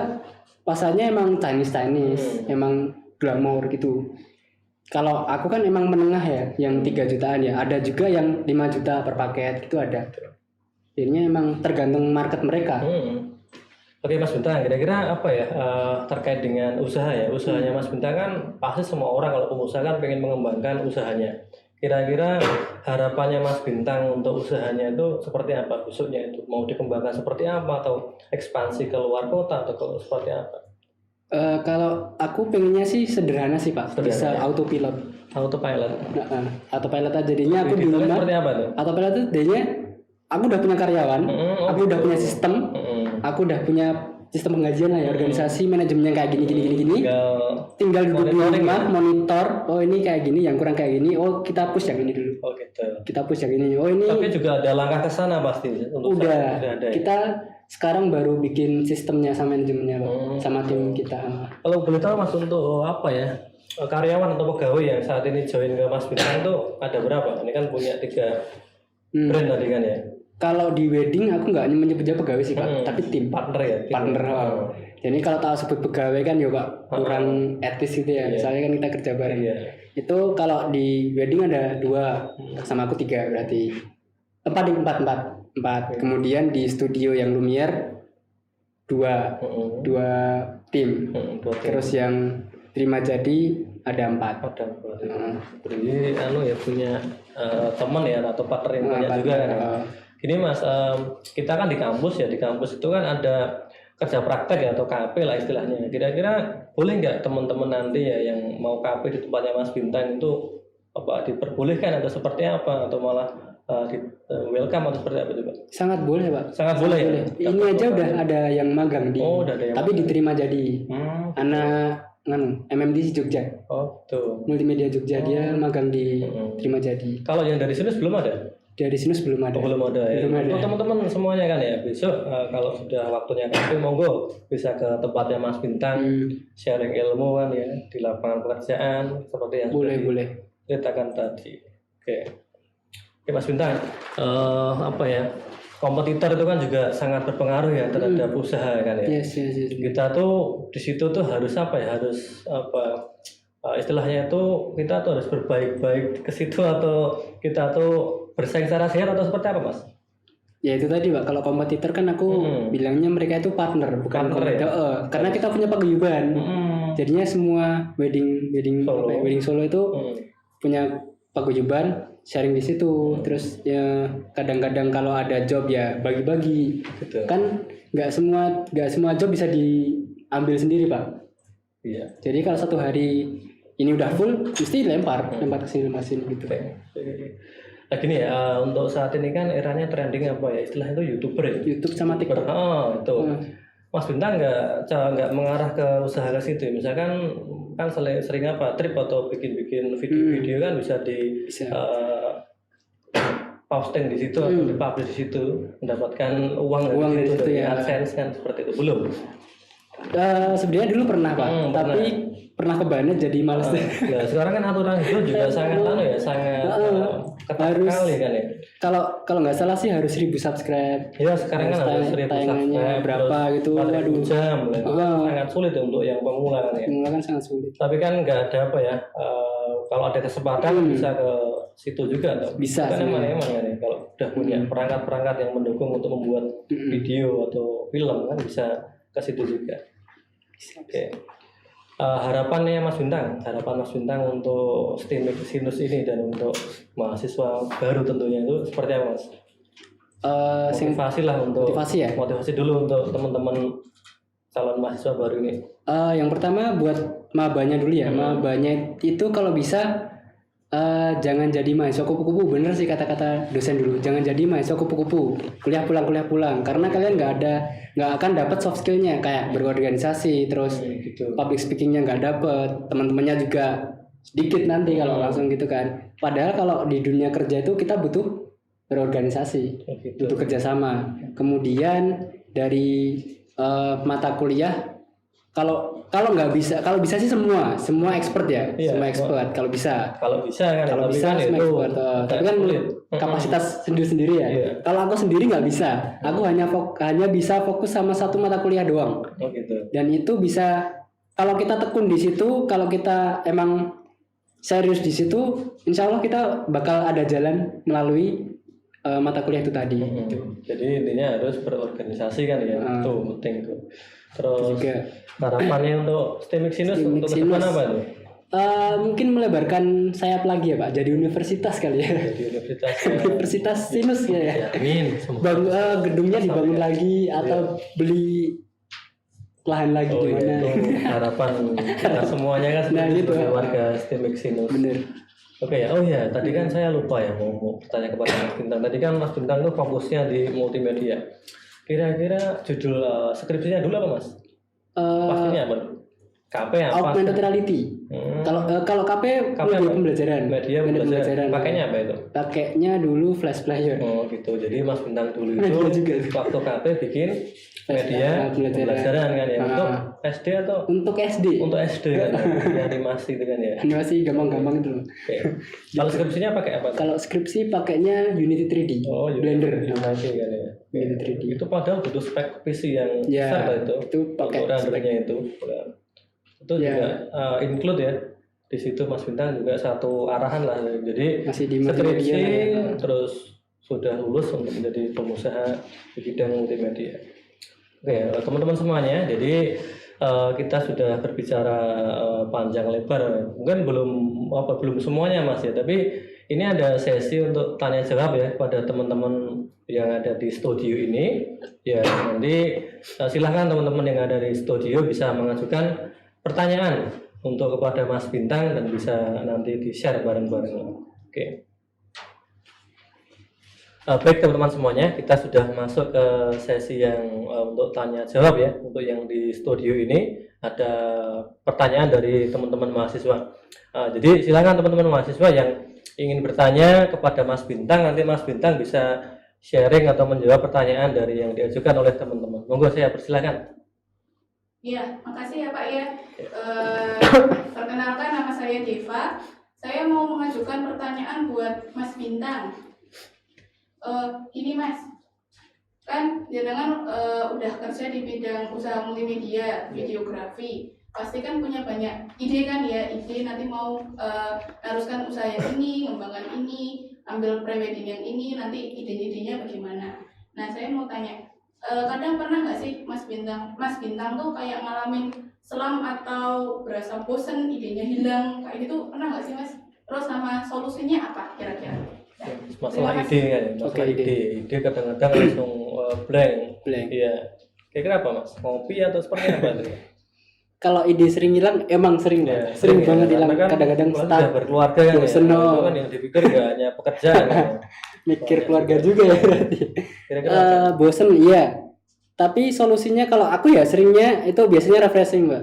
pasarnya emang Chinese, emang glamour gitu. Kalau aku kan emang menengah ya, yang 3 jutaan ya. Ada juga yang 5 juta per paket gitu ada. Jadinya emang tergantung market mereka. Oke Mas Bintang, kira-kira apa ya terkait dengan usaha ya? Usahanya Mas Bintang kan pasti semua orang kalau pengusaha kan pengen mengembangkan usahanya. Kira-kira harapannya Mas Bintang untuk usahanya itu seperti apa? Khususnya itu mau dikembangkan seperti apa atau ekspansi ke luar kota atau seperti apa? Kalau aku pengennya sih sederhana sih Pak, bisa autopilot. Autopilot. Autopilot aja jadinya aku di Digitalnya rumah. seperti apa tuh? Autopilot itu jadinya aku udah punya karyawan, aku udah punya sistem, aku udah punya sistem pengajian lah ya, organisasi manajemennya kayak gini tinggal duduk di rumah monitor, oh ini kayak gini, yang kurang kayak gini, oh kita push yang ini dulu, Oh gitu. kita push yang ini, oh ini Tapi juga ada langkah ke sana pasti. udah ada ya? kita sekarang baru bikin sistemnya sama manajemennya Pak, sama tim kita. Kalau boleh tahu Mas, untuk apa ya, karyawan atau pegawai yang saat ini join ke Mas Bintang itu ada berapa? Ini kan punya 3 brand tadi kan ya. Kalau di wedding aku nggak menyebutnya pegawai sih Pak, tapi tim Partner ya. partner. Jadi kalau tahu sebut pegawai kan ya Pak kurang etis gitu ya. Misalnya kan kita kerja bareng. Itu kalau di wedding ada 2, sama aku 3 berarti 4. Kemudian di studio yang Lumiere 2 tim. Terus yang terima jadi ada 4. Jadi ya punya teman ya atau partner yang banyak juga kan. Gini Mas, kita kan di kampus ya, di kampus itu kan ada kerja praktek ya atau KP lah istilahnya. Kira-kira boleh nggak teman-teman nanti ya yang mau KP di tempatnya Mas Bintang itu apa diperbolehkan atau seperti apa, atau malah di welcome atau seperti apa juga? Sangat boleh Pak. Sangat boleh. Ya? Ini aja udah ada yang magang di. Udah ada yang tapi diterima jadi. Anak MMDC Jogja. Oh tuh. Multimedia Jogja, dia magang di terima jadi. Kalau yang dari sini belum ada? Dari sini belum ada. Belum ada ya. Untuk teman-teman semuanya kan ya, besok kalau sudah waktunya KP monggo bisa ke tempatnya Mas Bintang sharing ilmu kan ya di lapangan pekerjaan seperti yang boleh ceritakan tadi. Oke Mas Bintang, apa ya, kompetitor itu kan juga sangat berpengaruh ya terhadap usaha kan ya. Yes. Kita tuh di situ tuh harus apa ya, harus apa istilahnya itu kita tuh harus berbaik-baik ke situ, atau kita tuh bersaing secara sehat atau seperti apa Mas? Ya itu tadi Pak, kalau kompetitor kan aku bilangnya mereka itu partner bukan kompetitor ya? Karena kita punya paguyuban. Jadinya semua wedding Solo itu punya paguyuban, sharing di situ. Terus ya kadang-kadang kalau ada job ya bagi-bagi. Betul. Kan nggak semua job bisa diambil sendiri Pak. Iya. Jadi kalau satu hari ini udah full, mesti lempar ke sini gitu. Nah gini ya, untuk saat ini kan eranya trending apa ya, istilahnya itu YouTuber ya. YouTube sama TikTok. Itu. Mas Bintang nggak mengarah ke usaha ke situ. Misalkan kan sering apa trip atau bikin video-video kan bisa di posting di situ atau dipublish di situ, mendapatkan uang dari situ ya. AdSense kan seperti itu. Belum. Sebenarnya dulu pernah Pak, tapi pernah kebanet jadi males. Ya sekarang kan aturan itu juga sangat ketat sekali kan ya. Kalau nggak salah sih harus 1.000 subscribe. Ya sekarang kan harus 1.000 subscribe berapa gitu. Waduh, jam sangat sulit untuk yang pemula kan ya. Pemula kan sangat sulit. Tapi kan nggak ada apa ya, kalau ada kesempatan bisa ke situ juga atau bisa kan emang kan ya, kalau udah punya perangkat-perangkat yang mendukung untuk membuat video atau film kan bisa ke situ juga. Oke. Harapan Mas Bintang untuk STEM Sinus ini dan untuk mahasiswa baru tentunya itu seperti apa Mas? Motivasi lah untuk motivasi dulu untuk teman-teman calon mahasiswa baru ini. Yang pertama buat mabanya dulu ya. Mabanya itu kalau bisa jangan jadi mahasiswa kupu-kupu. Bener sih kata-kata dosen dulu, jangan jadi mahasiswa kupu-kupu, kuliah pulang, karena kalian nggak akan dapat soft skillnya kayak berorganisasi, terus public speakingnya nggak dapat, teman-temannya juga sedikit nanti kalau langsung gitu kan. Padahal kalau di dunia kerja itu kita butuh berorganisasi, butuh kerjasama. Kemudian dari mata kuliah, kalau nggak bisa, kalau bisa sih semua expert ya, semua expert kalau bisa kan, kalau bisa kan semua expert. Tapi kan kapasitas sendiri ya. Kalau aku sendiri nggak bisa, aku hanya bisa fokus sama satu mata kuliah doang. Dan itu bisa, kalau kita tekun di situ, kalau kita emang serius di situ, insya Allah kita bakal ada jalan melalui mata kuliah itu tadi. Jadi intinya harus berorganisasi kan ya, itu penting tuh. Terus juga harapannya untuk STEM Sinus untuk ke depan apa tuh? Mungkin melebarkan sayap lagi ya Pak, jadi universitas kali ya. Jadi universitas. Universitas Sinus ya. Amin. Gedungnya dibangun lagi atau beli lahan lagi di mana? Harapan kita semuanya kan sebagai warga STEM Sinus. Bener. Oke ya, tadi kan saya lupa ya mau bertanya kepada Mas Bintang. Tadi kan Mas Bintang tuh fokusnya di multimedia. Kira-kira judul skripsinya dulu apa Mas? Pastinya apa? KP apa? Augmented reality. Kalau KP KP media apa? pembelajaran. Media pembelajaran. Pakainya apa itu? Pakainya dulu flash player. Oh gitu. Jadi Mas Bintang dulu itu Media juga. waktu KP bikin Flash media pembelajaran. pembelajaran kan ya. Ah. Untuk SD atau Untuk SD. untuk SD kan ya? Animasi itu kan ya. Animasi gampang-gampang itu. Oke. Kalau skripsinya pakai apa? Kalau skripsi pakainya Unity 3D. Oh, Blender. Animasi kan ya. Unity 3D. Itu padahal butuh spek PC yang Ya, besar lah itu. itu pakai untuk rendernya itu. Itu Ya. juga include ya. Di situ Mas Bintang juga satu arahan lah. Jadi Masih di skripsi multimedia. terus sudah lulus untuk menjadi pengusaha di bidang multimedia. Oke, teman-teman semuanya. Jadi kita sudah berbicara panjang lebar. Mungkin belum semuanya Mas ya, tapi ini ada sesi untuk tanya jawab ya pada teman-teman yang ada di studio ini. Ya, nanti silahkan teman-teman yang ada di studio bisa mengajukan pertanyaan untuk kepada Mas Bintang dan bisa nanti di-share bareng-bareng. Oke. Baik teman-teman semuanya, kita sudah masuk ke sesi yang untuk tanya jawab ya. Untuk yang di studio ini ada pertanyaan dari teman-teman mahasiswa. Jadi silakan teman-teman mahasiswa yang ingin bertanya kepada Mas Bintang, nanti Mas Bintang bisa sharing atau menjawab pertanyaan dari yang diajukan oleh teman-teman. Monggo saya persilakan. Iya, makasih ya Pak ya. Perkenalkan nama saya Deva. Saya mau mengajukan pertanyaan buat Mas Bintang. Gini Mas, kan jenengan udah kerja di bidang usaha multimedia, videografi. Pasti kan punya banyak ide kan ya, ide nanti mau haruskan usaha yang ini, ngembangkan ini, ambil prewedding yang ini, nanti ide-idenya bagaimana. Nah saya mau tanya, kadang pernah nggak sih Mas Bintang tuh kayak ngalamin selam atau berasa bosen, idenya hilang, kayak gitu pernah nggak sih Mas? Terus sama solusinya apa kira-kira? Masalah ide kan ya, masalah Oke, ide kadang-kadang langsung blank. Blank. Iya. Kira-kira apa Mas? Ngopi atau seperti apa itu? Kalau ide sering hilang, emang sering Ya, Pak. Sering ya. banget hilang. Karena kan Kadang-kadang kalau stuck. sudah berkeluarga kan ya. bosen, no. Itu kan yang dipikir nggak hanya pekerjaan kan. ya. Mikir keluarga juga ya berarti. Kira-kira apa? Bosen iya. Tapi solusinya kalau aku ya seringnya itu biasanya refreshing Mbak.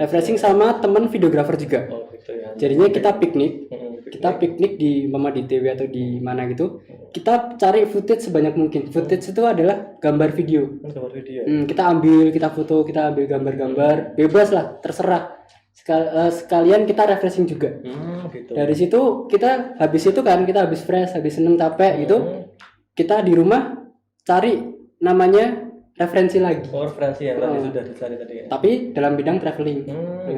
Refreshing sama teman videografer juga. Oh gitu ya. Jadinya kita piknik. piknik. Kita piknik di Mama di TW atau di mana gitu. Kita cari footage sebanyak mungkin. Footage itu adalah gambar video. Gambar video. Kita ambil, kita foto, kita ambil gambar-gambar, bebas lah, terserah. Sekalian kita refreshing juga. Gitu. Dari situ kita habis fresh, habis seneng capek gitu. Kita di rumah cari namanya referensi lagi. Oh, referensi yang tadi sudah dicari tadi ya. Tapi dalam bidang traveling.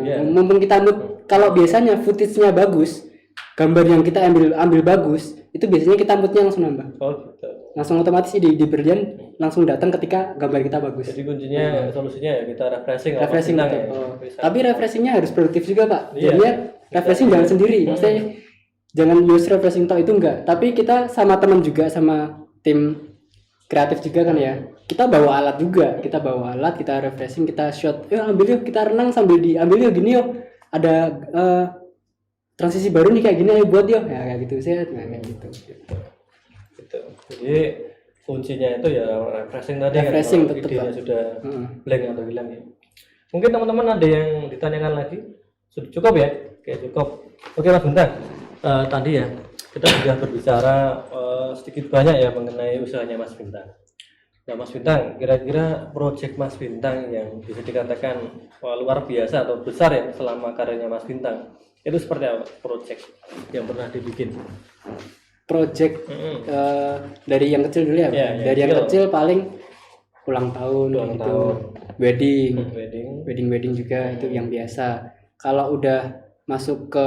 Iya. Mumpung kita kalau biasanya footage-nya bagus, gambar yang kita ambil bagus, itu biasanya kita moodnya langsung nambah. Oh gitu. Langsung otomatis di berlian langsung datang ketika gambar kita bagus. Jadi kuncinya solusinya ya kita refreshing. Refreshing apa betul. ya. Bisa. Tapi refreshingnya harus produktif juga Pak. Iya. Jadinya refreshing jangan sendiri. Maksudnya jangan use refreshing toh itu enggak. Tapi kita sama teman juga, sama tim kreatif juga kan ya. Kita bawa alat juga. Kita bawa alat, kita refreshing, kita shot. Ambil yuk, kita renang sambil diambil yuk gini yuk. Ada transisi baru nih kayak gini ayo buat yuk. Ya kayak gitu set. Nah, kayak gitu. Gitu. Jadi kuncinya itu ya refreshing tadi Refreshing kan. tetep, Idenya Pak. sudah blank atau hilang ya. Mungkin teman-teman ada yang ditanyakan lagi? Sudah cukup ya? Oke cukup. Oke Mas Bintang. Tadi ya kita sudah berbicara sedikit banyak ya mengenai usahanya Mas Bintang. Nah Mas Bintang, kira-kira proyek Mas Bintang yang bisa dikatakan luar biasa atau besar ya selama karirnya Mas Bintang itu seperti apa proyek yang pernah dibikin? Project dari yang kecil dulu ya. Ya, dari yang kecil paling ulang tahun Ulang gitu. tahun. Wedding juga itu yang biasa. Kalau udah masuk ke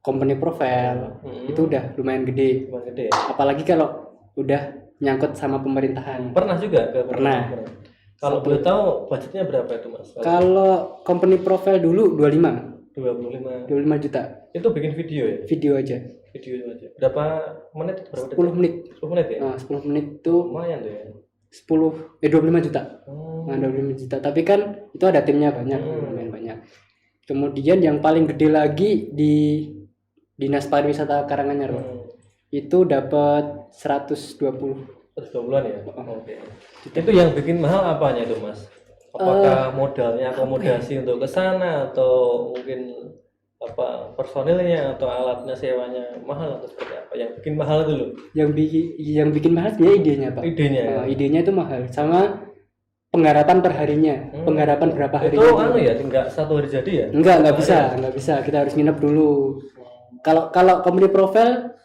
company profile itu udah lumayan gede. Lumayan gede ya? Apalagi kalau udah nyangkut sama pemerintahan. Pernah juga ke Pernah. Kalau boleh tahu budgetnya berapa itu Mas? Kalau company profile dulu 25 25 juta itu bikin video ya? video aja. Video aja. Berapa menit? Berapa detik? 10 menit. 10 menit ya? 10 menit itu Lumayan tuh ya. 25 juta. Oh. 25 juta. Tapi kan itu ada timnya banyak, lumayan banyak. Kemudian yang paling gede lagi di Dinas Pariwisata Karanganyar, Pak. Itu dapat 120 120-an ya. Oke. Itu yang bikin mahal apanya itu Mas? Apakah modalnya akomodasi untuk ke sana atau mungkin apa personilnya atau alatnya sewanya mahal atau seperti apa? Yang bikin mahal itu loh. Yang bikin mahal sebenarnya idenya Pak. Idenya ya. Idenya itu mahal, sama penggarapan per harinya. Penggarapan berapa hari Itu anu ya, tinggal 1 hari jadi ya? Nggak bisa. Kita harus nginep dulu. Kalau company profile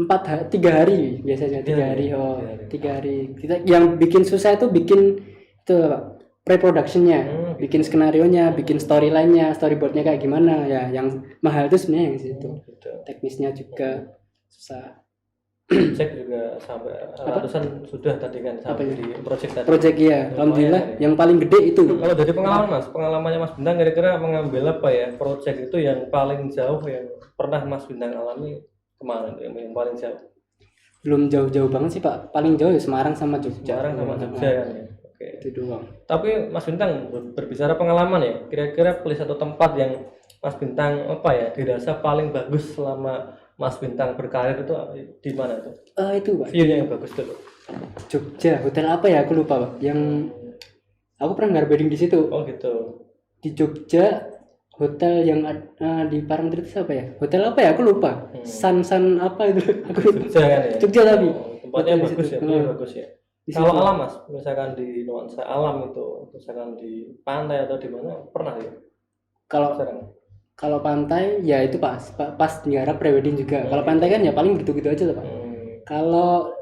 3 hari biasanya, 3 hari. 3 hari. Kita yang bikin susah itu bikin itu Pak, pre-productionnya, bikin skenario-nya, bikin storyline-nya, storyboard-nya kayak gimana ya. Yang mahal itu sebenarnya yang situ. Teknisnya juga susah. Cek juga sampai ratusan sudah tadi kan sampai di project tadi. Project ya, alhamdulillah yang paling gede itu. Kalau dari pengalaman Mas, pengalamannya Mas Bintang kira-kira mengambil apa ya project itu yang paling jauh yang pernah Mas Bintang alami kemana tuh yang paling jauh? Belum jauh-jauh banget sih Pak, paling jauh ya Semarang sama Jogja. Semarang sama Jogja kan ya. Oke. Itu doang. Tapi Mas Bintang berbicara pengalaman ya, kira-kira place atau tempat yang Mas Bintang apa ya dirasa paling bagus selama Mas Bintang berkarir itu di mana itu? Itu Pak. View-nya yang bagus dulu. Jogja, hotel apa ya? Aku lupa Pak. Yang aku pernah nggak wedding di situ. Oh gitu. Di Jogja, hotel yang di Parangtritis apa ya? Hotel apa ya? Aku lupa. San apa itu? Aku lupa. Jogja kan ya. Jogja tapi. Tempatnya Hotel di bagus situ. ya, view-nya bagus ya. Di Kalau situ. alam Mas, misalkan di nuansa alam itu, misalkan di pantai atau di mana pernah ya? Kalau Jarang. kalau pantai ya itu pas nggarap prewedding juga. Kalau pantai kan ya paling gitu-gitu aja tuh Pak. Kalau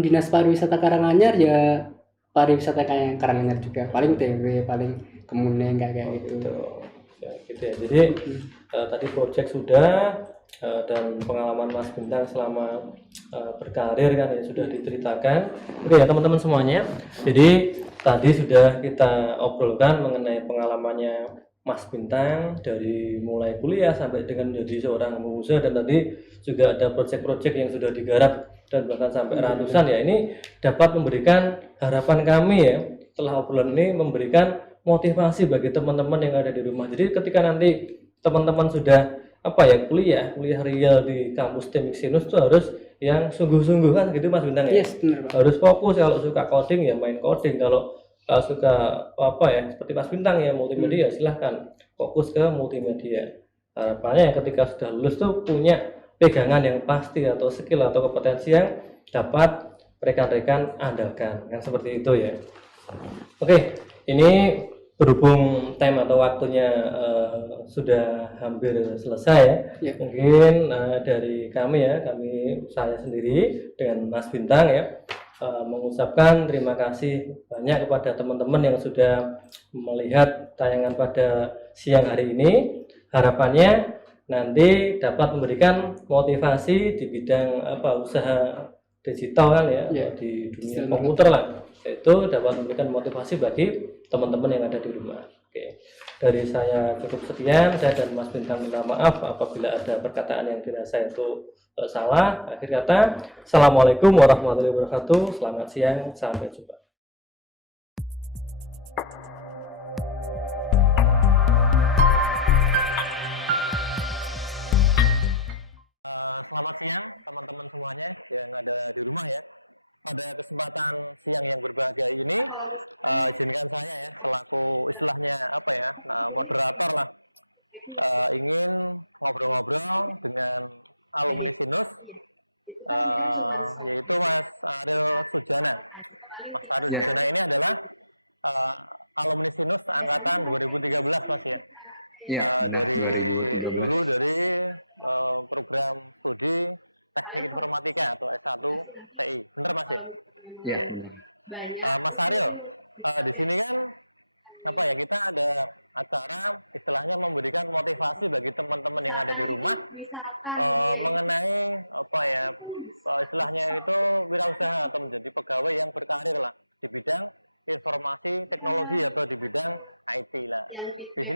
dinas pariwisata Karanganyar ya pariwisata kayak Karanganyar juga. Paling TW, paling Kemuning kayak gitu. Ya, gitu ya. Jadi tadi project sudah dan pengalaman Mas Bintang selama berkarir kan ya sudah diceritakan. Oke ya teman-teman semuanya. Jadi tadi sudah kita obrolkan mengenai pengalamannya Mas Bintang dari mulai kuliah sampai dengan menjadi seorang pengusaha, dan tadi juga ada proyek-proyek yang sudah digarap dan bahkan sampai ratusan ya. Ini dapat memberikan harapan kami ya, setelah obrolan ini memberikan motivasi bagi teman-teman yang ada di rumah. Jadi ketika nanti teman-teman sudah kuliah real di kampus Teknik Sinus itu harus yang sungguh-sungguh kan gitu Mas Bintang ya. Yes, benar Pak. Harus fokus, kalau suka coding ya main coding, kalau suka seperti Mas Bintang ya multimedia, silahkan fokus ke multimedia. Harapannya ketika sudah lulus tuh punya pegangan yang pasti atau skill atau kompetensi yang dapat rekan-rekan andalkan, yang seperti itu ya. Oke, ini berhubung time atau waktunya sudah hampir selesai ya. Mungkin dari kami saya sendiri dengan Mas Bintang ya mengucapkan terima kasih banyak kepada teman-teman yang sudah melihat tayangan pada siang hari ini. Harapannya nanti dapat memberikan motivasi di bidang usaha digital kan ya, di dunia komputer lah. Itu dapat memberikan motivasi bagi teman-teman yang ada di rumah. Oke. Dari saya cukup sekian. Saya dan Mas Bintang minta maaf apabila ada perkataan yang dirasa itu salah. Akhir kata, Assalamualaikum warahmatullahi wabarakatuh. Selamat siang, sampai jumpa. Itu kan kita cuma sok aja, paling kita biasanya mereka itu sih Iya benar 2013. Iya benar. Banyak terus itu bisa ya misalkan dia itu bisa yang feedback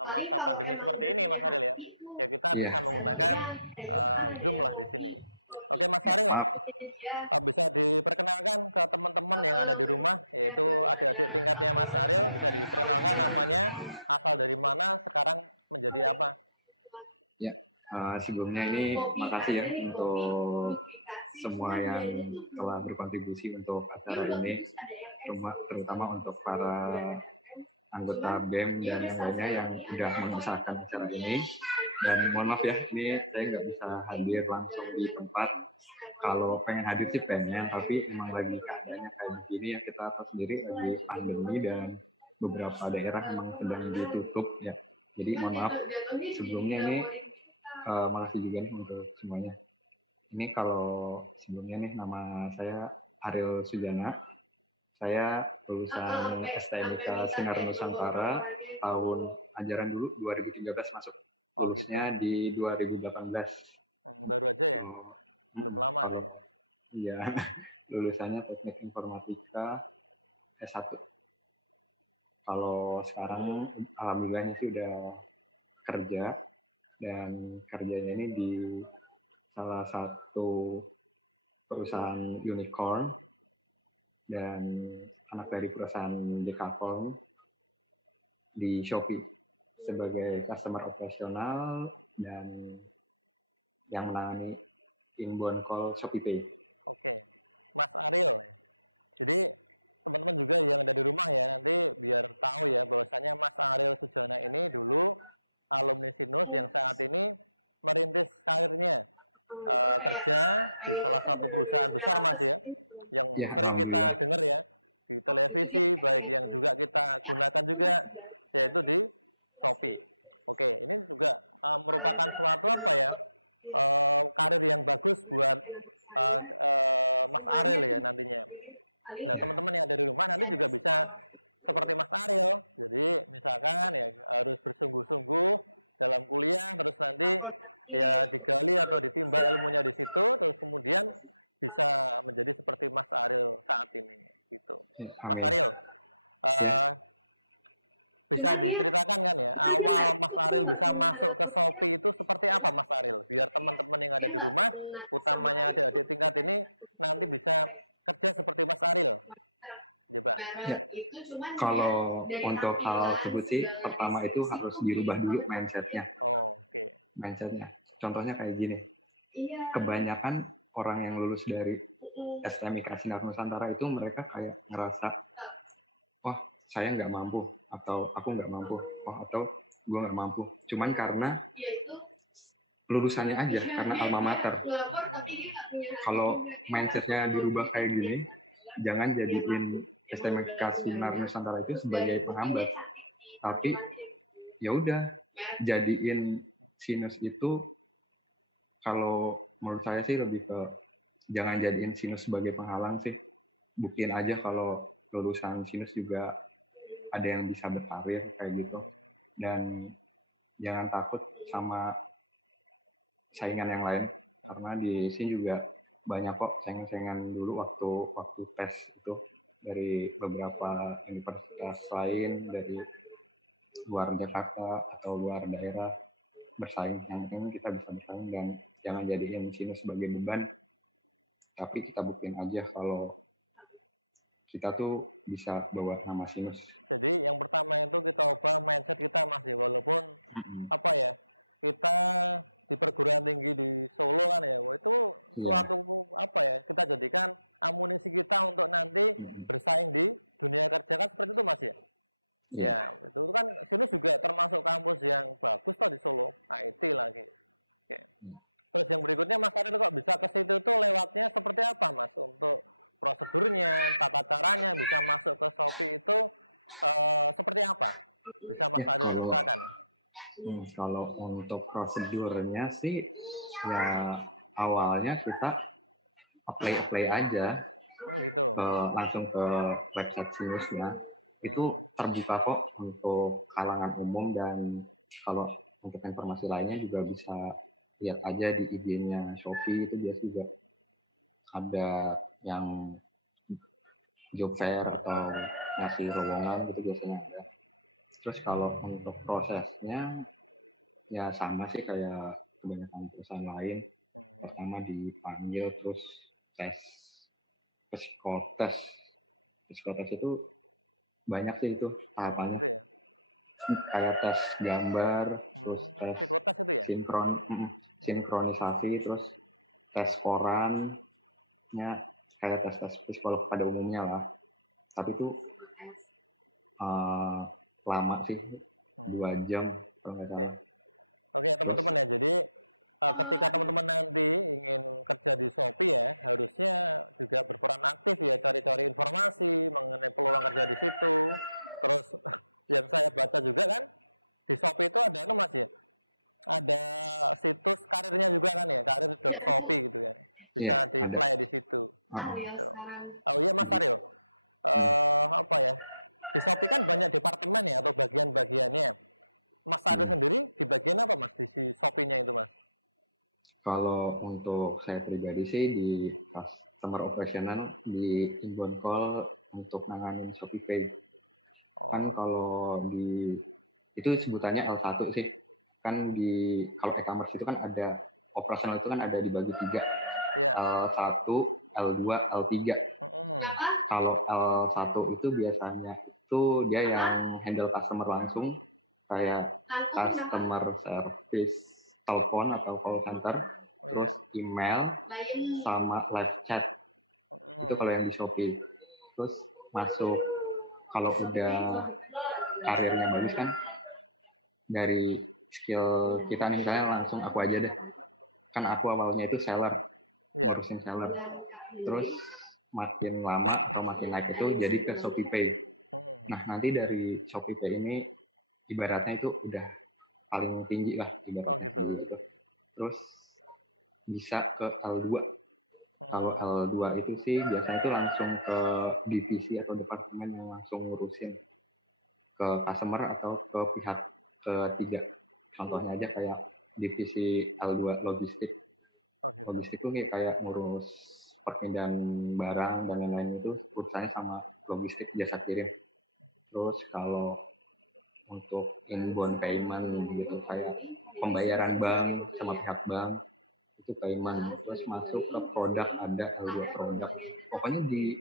paling kalau emang udah punya hati tuh sellernya misalkan ada yang ngopi ya maaf dia baru ada laporan sebelumnya ini makasih ya untuk semua yang telah berkontribusi untuk acara ini, terutama untuk para anggota BEM dan yang lainnya yang udah mengusahakan acara ini. Dan mohon maaf ya, ini saya nggak bisa hadir langsung di tempat. Kalau pengen hadir sih pengen, tapi emang lagi keadaannya kayak begini ya, kita tahu sendiri lagi pandemi dan beberapa daerah memang sedang ditutup ya. Jadi mohon maaf sebelumnya ini, makasih juga nih untuk semuanya. Ini kalau sebelumnya nih, nama saya Ariel Sujana. Saya lulusan STMIK Sinar Nusantara tahun ajaran dulu 2013, masuk lulusnya di 2018. So, kalau iya lulusannya Teknik Informatika S1. Kalau sekarang alhamdulillahnya sih udah kerja, dan kerjanya ini di salah satu perusahaan unicorn dan anak dari perusahaan Decathlon di Shopee sebagai customer operasional dan yang menangani inbound call Shopee Pay. Jadi kayak pengen itu bener-bener udah lama sih. Ya, alhamdulillah. Waktu itu dia pengen ya aku masih belajar masih dia sampai nama saya rumahnya tuh jadi paling Ya. dan sekolah produk kiri Ya, amin. Ya. cuman dia nggak itu nggak punya dia nggak pernah sama kali itu Ya. Kalau untuk hal tersebut sih, pertama itu harus dirubah dulu mindsetnya. Contohnya kayak gini, kebanyakan orang yang lulus dari STMIK Sinar Nusantara itu mereka kayak ngerasa, wah saya nggak mampu, atau aku nggak mampu, atau gue nggak mampu. Cuman karena lulusannya aja, karena alma mater. Kalau mindsetnya dirubah kayak gini, jangan jadiin STMIK Sinar Nusantara itu sebagai penghambat, tapi ya udah jadiin sinus itu, kalau menurut saya sih lebih ke jangan jadiin sinus sebagai penghalang sih. Buktiin aja kalau lulusan sinus juga ada yang bisa berkarir kayak gitu. Dan jangan takut sama saingan yang lain, karena di sini juga banyak kok saingan-saingan dulu waktu tes itu dari beberapa universitas lain dari luar Jakarta atau luar daerah bersaing. Yang penting kita bisa bersaing dan jangan jadiin sinus sebagai beban, tapi kita buktiin aja kalau kita tuh bisa bawa nama sinus. Iya. Iya. Ya, kalau untuk prosedurnya sih ya awalnya kita apply aja langsung ke website sinusnya. Itu terbuka kok untuk kalangan umum, dan kalau untuk informasi lainnya juga bisa lihat aja di IG-nya Shopee, itu biasa juga ada yang job fair atau ngasih lowongan gitu biasanya ada. Terus kalau untuk prosesnya ya sama sih kayak kebanyakan perusahaan lain. Pertama dipanggil, terus tes psikotes. Psikotes itu banyak sih itu tahapannya. Kayak tes gambar, terus tes sinkronisasi, terus tes korannya kayak tes-tes psikolog pada umumnya lah. Tapi itu lama sih, 2 jam kalau nggak salah. Terus iya ada. Ya sekarang. Hmm. Kalau untuk saya pribadi sih di customer operational di inbound call untuk nanganin ShopeePay. Kan kalau di itu sebutannya L1 sih. Kan kalau e-commerce itu kan ada operasional itu kan ada dibagi 3. L1, L2, L3. Kenapa? Kalau L1 itu biasanya itu dia yang handle customer langsung kayak customer service telepon atau call center, terus email sama live chat. Itu kalau yang di Shopee. Terus masuk kalau udah karirnya bagus kan dari skill kita nih misalnya langsung aku aja deh. Kan aku awalnya itu seller, ngurusin seller. Terus makin lama atau makin naik itu jadi ke ShopeePay. Nah, nanti dari ShopeePay ini ibaratnya itu udah paling tinggi lah ibaratnya dulu itu. Terus bisa ke L2. Kalau L2 itu sih biasanya itu langsung ke divisi atau departemen yang langsung ngurusin ke customer atau ke pihak ketiga. Contohnya aja kayak divisi L2 logistik. Logistik itu kayak ngurus perpindahan barang dan lain-lain itu urusannya sama logistik jasa kirim. Terus kalau untuk inbound payment gitu kayak pembayaran bank sama pihak bank itu payment. Terus masuk ke produk ada L2 produk. Pokoknya di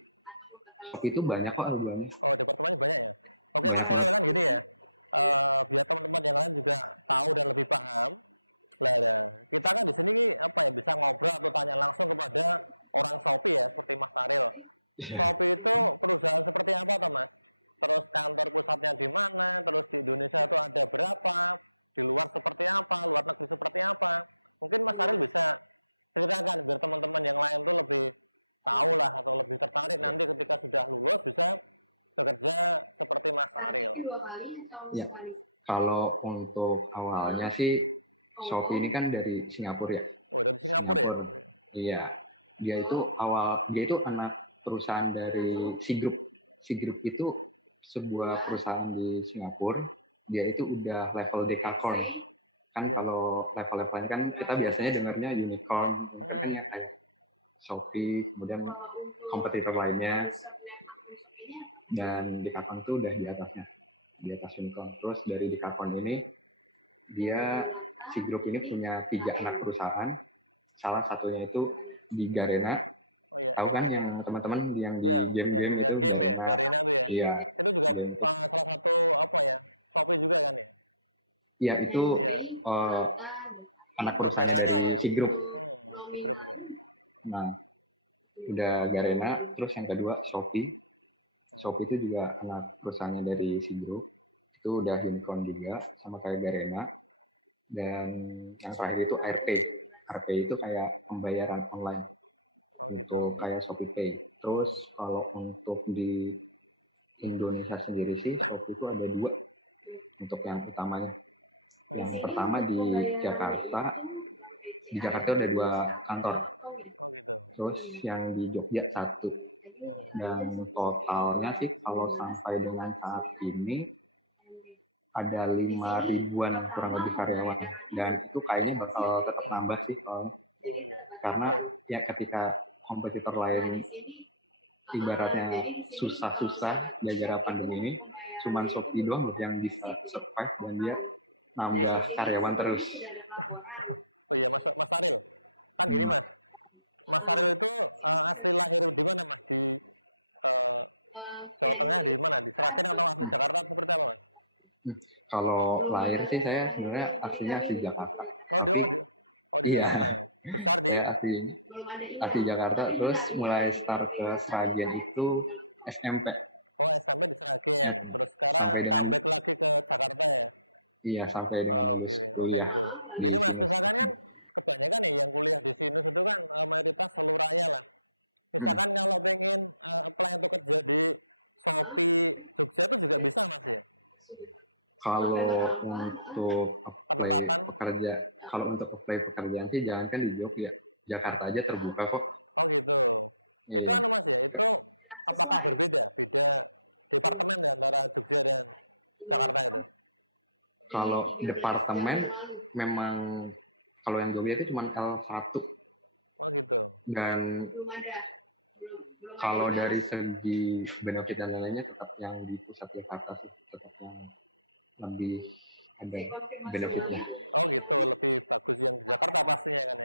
Shopee itu banyak kok L2-nya. Banyak banget. Iya. Targetnya 2 kali atau Ya. 1 kali? Kalau untuk awalnya sih Shopee ini kan dari Singapura ya. Singapura. Iya. Dia itu anak perusahaan dari Citigroup. Citigroup itu sebuah perusahaan di Singapura. Dia itu udah level Dekakorn. Kan kalau level-levelnya kan kita biasanya dengarnya unicorn, kan ya kayak Shopee, kemudian kompetitor lainnya, dan Dekakorn itu udah di atasnya, di atas unicorn. Terus dari Dekakorn ini, si grup ini punya 3 anak perusahaan. Salah satunya itu di Garena. Tahu kan yang teman-teman yang di game-game itu Garena. Iya, game itu. Iya, itu anak perusahaannya dari si grup. Nah, udah Garena, terus yang kedua Shopee. Shopee itu juga anak perusahaannya dari si grup. Itu udah unicorn juga, sama kayak Garena. Dan yang terakhir itu RP. RP itu kayak pembayaran online untuk kayak ShopeePay. Terus kalau untuk di Indonesia sendiri sih Shopee itu ada 2 untuk yang utamanya. Yang pertama di Jakarta. Di Jakarta ada 2 kantor. Terus yang di Jogja 1. Dan totalnya sih kalau sampai dengan saat ini ada 5.000-an kurang lebih karyawan, dan itu kayaknya bakal tetap nambah sih soalnya, karena ya ketika kompetitor lain ibaratnya susah-susah gara-gara pandemi ini, cuman Shopee doang loh yang bisa survive dan dia nambah karyawan terus. Kalau lahir sih saya sebenarnya aslinya asli Jakarta, tapi Iya, saya asli Belum ada asli email. Jakarta, terus mulai start ke Sragen itu SMP, sampai dengan iya sampai dengan lulus kuliah di sini. Hmm. Kalau untuk apply pekerjaan sih jangankan di Jogja, Jakarta aja terbuka kok. Iya. Sesuai. Kalau departemen memang kalau yang Jogja itu cuma L1 dan Belum ada. Belum kalau ada. dari segi benefit dan lain-lainnya tetap yang di pusat Jakarta sih, tetap yang lebih ada benefitnya.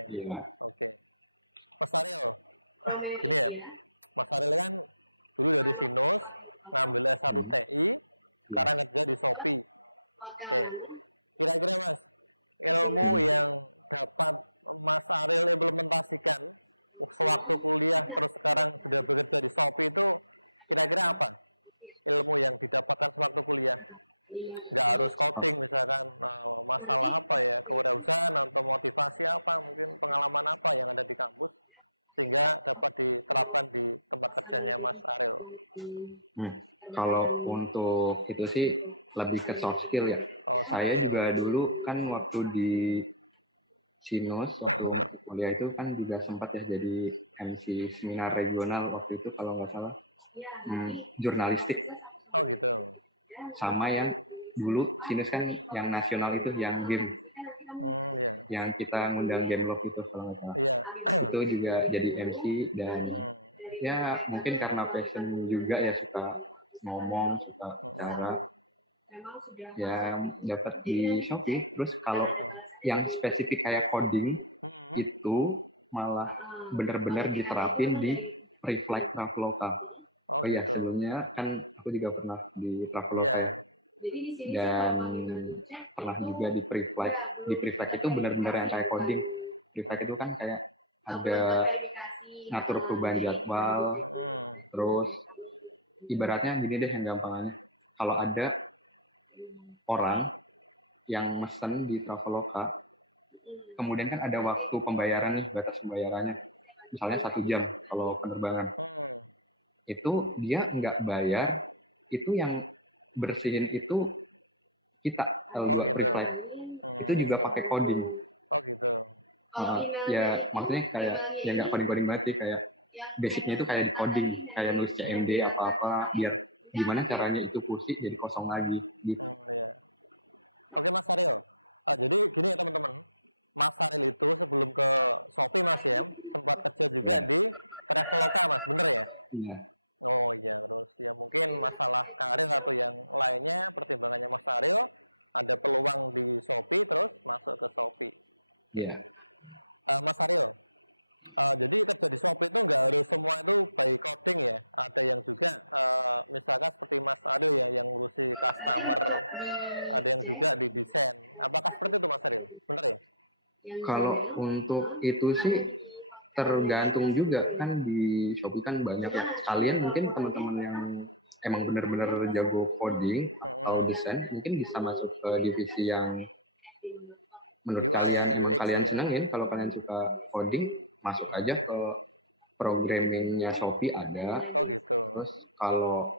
Iya. Romeo India. Mano Iya. Hotel mana? Edina Hmm. Oh, Nanti Kalau untuk itu sih lebih ke soft skill ya. Saya juga dulu kan waktu di Sinus, waktu masuk kuliah itu kan juga sempat ya jadi MC seminar regional waktu itu kalau nggak salah. Jurnalistik. Sama yang dulu Sinus kan yang nasional itu yang game. Yang kita ngundang game love itu kalau nggak salah. Itu juga jadi MC dan ya mungkin karena passion juga ya, suka ngomong, suka bicara, ya dapat di Shopee. Terus kalau yang spesifik kayak coding itu malah benar-benar diterapin di Preflight Traveloka. Oh iya, sebelumnya kan aku juga pernah di Traveloka ya, dan pernah juga di Preflight. Di Preflight itu benar-benar yang kayak coding. Preflight itu kan kayak ada ngatur perubahan jadwal, terus ibaratnya gini deh yang gampangannya, kalau ada orang yang mesen di Traveloka, kemudian kan ada waktu pembayaran nih, batas pembayarannya, misalnya 1 jam kalau penerbangan, itu dia nggak bayar, itu yang bersihin itu kita L2 Preflight, itu juga pakai coding. Ya maksudnya kayak ya nggak coding banget sih, kayak basicnya itu kayak di coding, kayak nulis CMD apa-apa, biar gimana caranya itu kursi jadi kosong lagi gitu. Ya, iya, iya. Kalau untuk itu sih tergantung juga kan, di Shopee kan banyak ya. Kalian mungkin teman-teman yang emang benar-benar jago coding atau desain mungkin bisa masuk ke divisi yang menurut kalian emang kalian senengin. Kalau kalian suka coding, masuk aja ke programmingnya Shopee ada. Terus kalau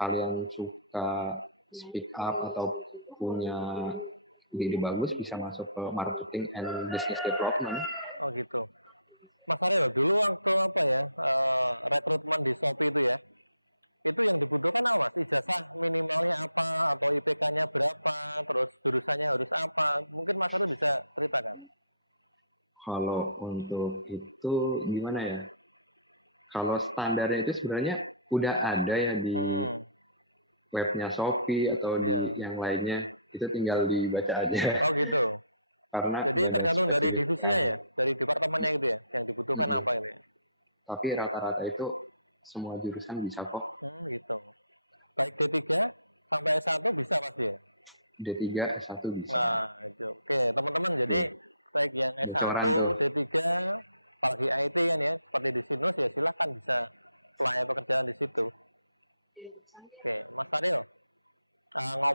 kalian suka speak up atau punya ide bagus, bisa masuk ke marketing and business development. Kalau untuk itu gimana ya? Kalau standarnya itu sebenarnya udah ada ya di webnya Shopee atau di yang lainnya. Itu tinggal dibaca aja. Karena nggak ada spesifik yang... Mm-mm. Tapi rata-rata itu semua jurusan bisa kok. D3, S1 bisa. Oke. bocoran tuh.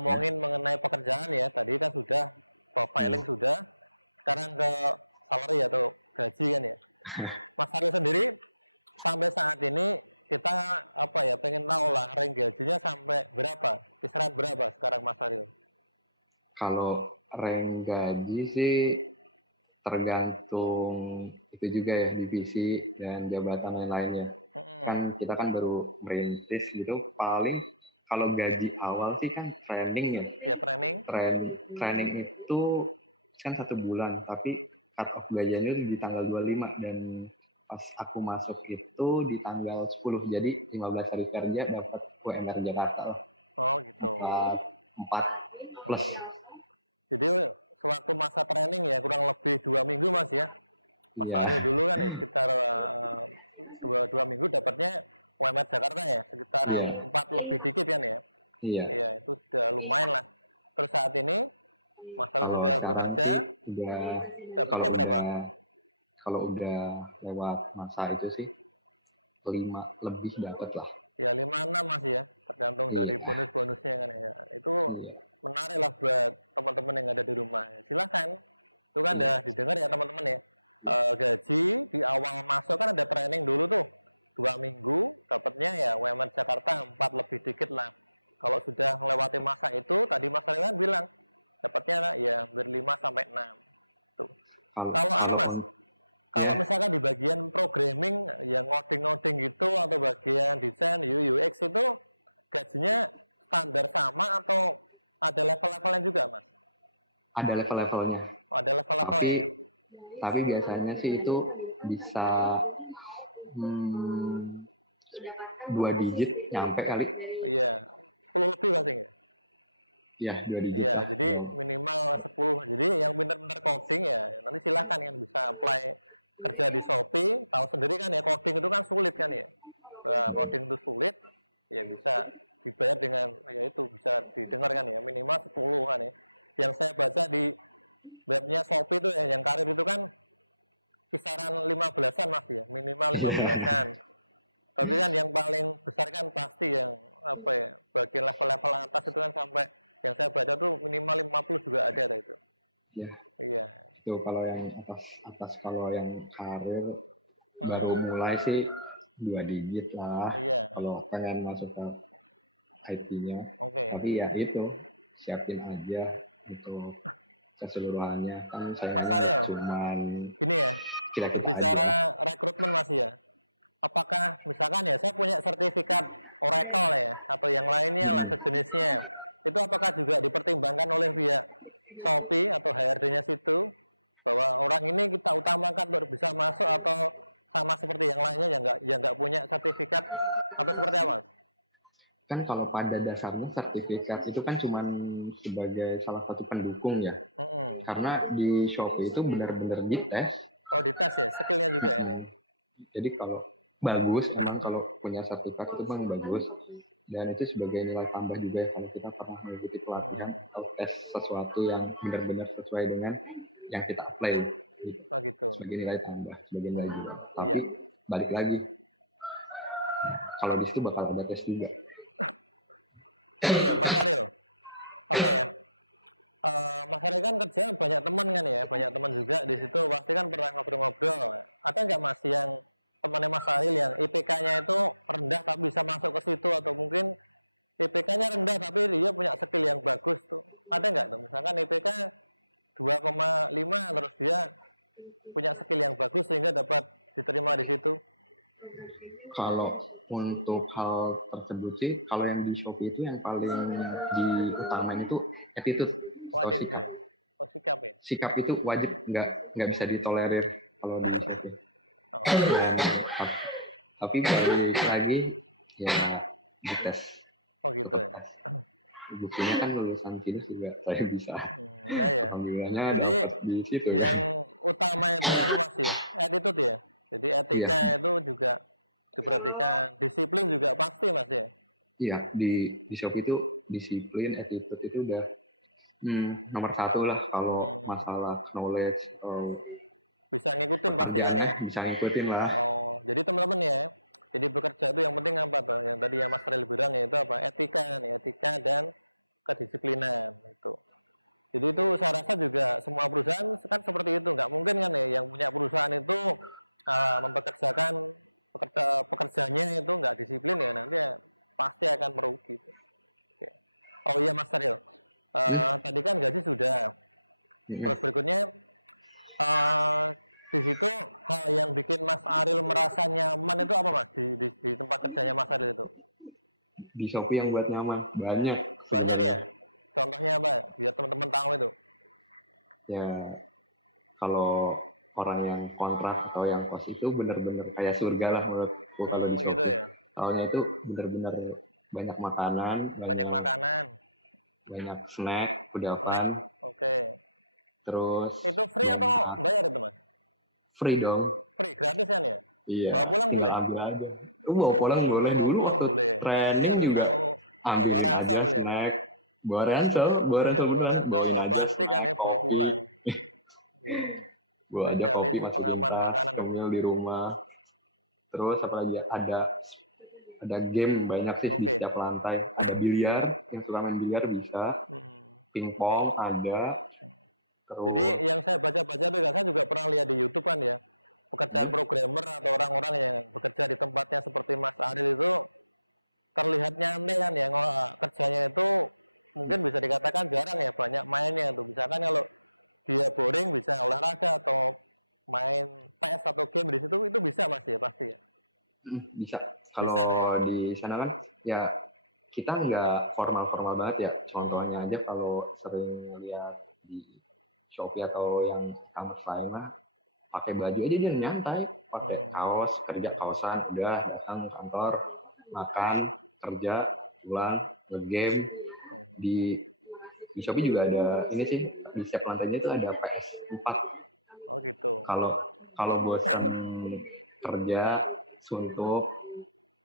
Ya. Hmm. Kalau rank gaji sih tergantung itu juga ya, divisi dan jabatan lain-lainnya. Kan kita kan baru merintis gitu, paling kalau gaji awal sih kan training ya. Training itu kan 1 bulan, tapi cut off gajinya itu di tanggal 25 dan pas aku masuk itu di tanggal 10. Jadi 15 hari kerja dapat UMR Jakarta lah. 4 plus. Iya. Iya. Iya. Kalau sekarang sih kalau udah lewat masa itu sih 5 lebih dapat lah. Iya. Iya. Iya. Iya. Kalau ya ada level-levelnya. Tapi biasanya sih itu bisa 2 digit nyampe kali. Ya 2 digit lah kalau. Iya. Ya, itu kalau yang atas kalau yang karir baru mulai sih 2 digit lah kalau pengen masuk ke IT-nya. Tapi ya itu, siapin aja untuk keseluruhannya. Kan saingannya nggak cuman kita-kita aja. Hmm. Kan kalau pada dasarnya sertifikat itu kan cuman sebagai salah satu pendukung ya. Karena di Shopee itu benar-benar dites. Jadi kalau bagus, emang kalau punya sertifikat itu bang bagus. Dan itu sebagai nilai tambah juga ya kalau kita pernah mengikuti pelatihan atau tes sesuatu yang benar-benar sesuai dengan yang kita apply. Gitu. Sebagai nilai tambah, sebagai nilai jual. Tapi balik lagi, kalau di situ bakal ada tes juga. Kalau untuk hal tersebut sih, kalau yang di Shopee itu yang paling diutamain itu attitude atau sikap. Sikap itu wajib, nggak bisa ditolerir kalau di Shopee. Dan tapi balik lagi ya dites, tetap tes. Buktinya kan lulusan Sinus juga saya bisa. Alhamdulillahnya dapat di situ kan. Iya. Iya, di Shopee itu disiplin, attitude itu udah nomor 1 lah kalau masalah knowledge atau pekerjaannya bisa ngikutin lah. Hmm. Hmm. Di Shopee yang buat nyaman banyak sebenarnya. Ya kalau orang yang kontrak atau yang kos itu bener-bener kayak surga lah menurutku kalau di Shopee. Soalnya itu bener-bener banyak makanan, banyak banyak snack, kudapan, terus banyak free dong. Iya, tinggal ambil aja. Lu bawa pulang boleh, dulu waktu training juga ambilin aja snack. Bawa ransel beneran, bawain aja snack, kopi, bawa aja kopi masukin tas, cemil di rumah. Terus apalagi ya, ada game banyak sih di setiap lantai. Ada biliar, yang suka main biliar bisa, pingpong ada, terus ya, bisa. Kalau di sana kan ya kita nggak formal-formal banget ya. Contohnya aja kalau sering lihat di Shopee atau yang e-commerce lain lah, pakai baju aja dia nyantai, pakai kaos, kerja kaosan, udah datang kantor, makan, kerja, pulang, nge-game. Di Shopee juga ada ini sih, di setiap lantainya itu ada PS4. Kalau kalau bosan kerja, suntuk,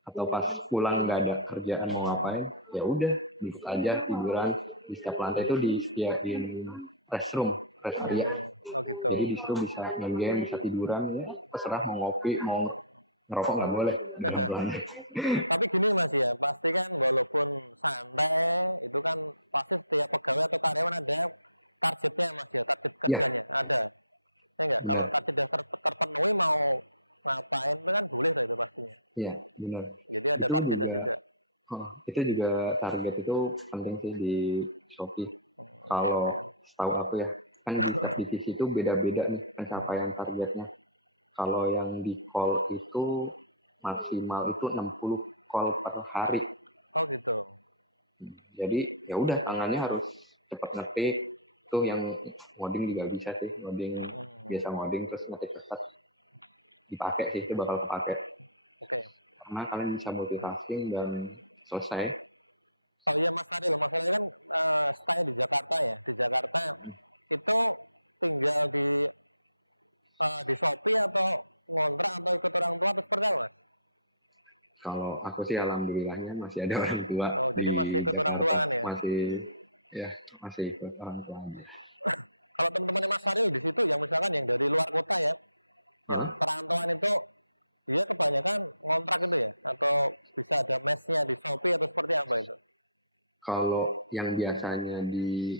atau pas pulang nggak ada kerjaan mau ngapain, ya udah duduk aja tiduran. Di setiap lantai itu disediain rest area, jadi di situ bisa nge-game, bisa tiduran, ya terserah mau ngopi, mau ngerokok nggak boleh dalam lantai. Ya benar, ya benar. Itu juga itu juga target itu penting sih di Shopee. Kalau setahu aku ya, kan di setiap divisi itu beda-beda nih pencapaian targetnya. Kalau yang di call itu maksimal itu 60 call per hari. Jadi ya udah tangannya harus cepat ngetik. Tuh yang ngoding juga bisa sih, ngoding biasa ngoding terus ngetik cepat, dipakai sih, itu bakal kepake. Karena kalian bisa multitasking dan selesai. Kalau aku sih alhamdulillahnya masih ada orang tua di Jakarta, masih ya masih ikut orang tua aja. Hah? Kalau yang biasanya di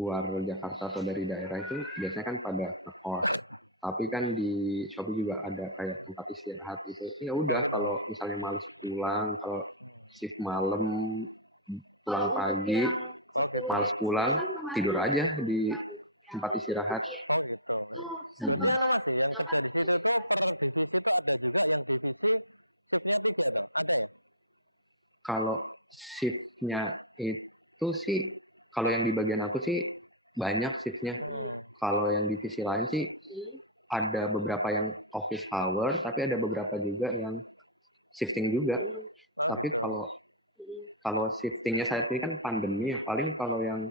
luar Jakarta atau dari daerah itu biasanya kan pada ngekos. Tapi kan di Shopee juga ada kayak tempat istirahat gitu. Ya udah kalau misalnya males pulang, kalau shift malam, pulang pagi, males pulang, tidur aja di tempat istirahat. Mm-mm. Kalau shiftnya itu sih, kalau yang di bagian aku sih banyak shiftnya. Kalau yang divisi lain sih ada beberapa yang office hour, tapi ada beberapa juga yang shifting juga. Tapi kalau kalau shiftingnya saat ini kan pandemi ya, paling kalau yang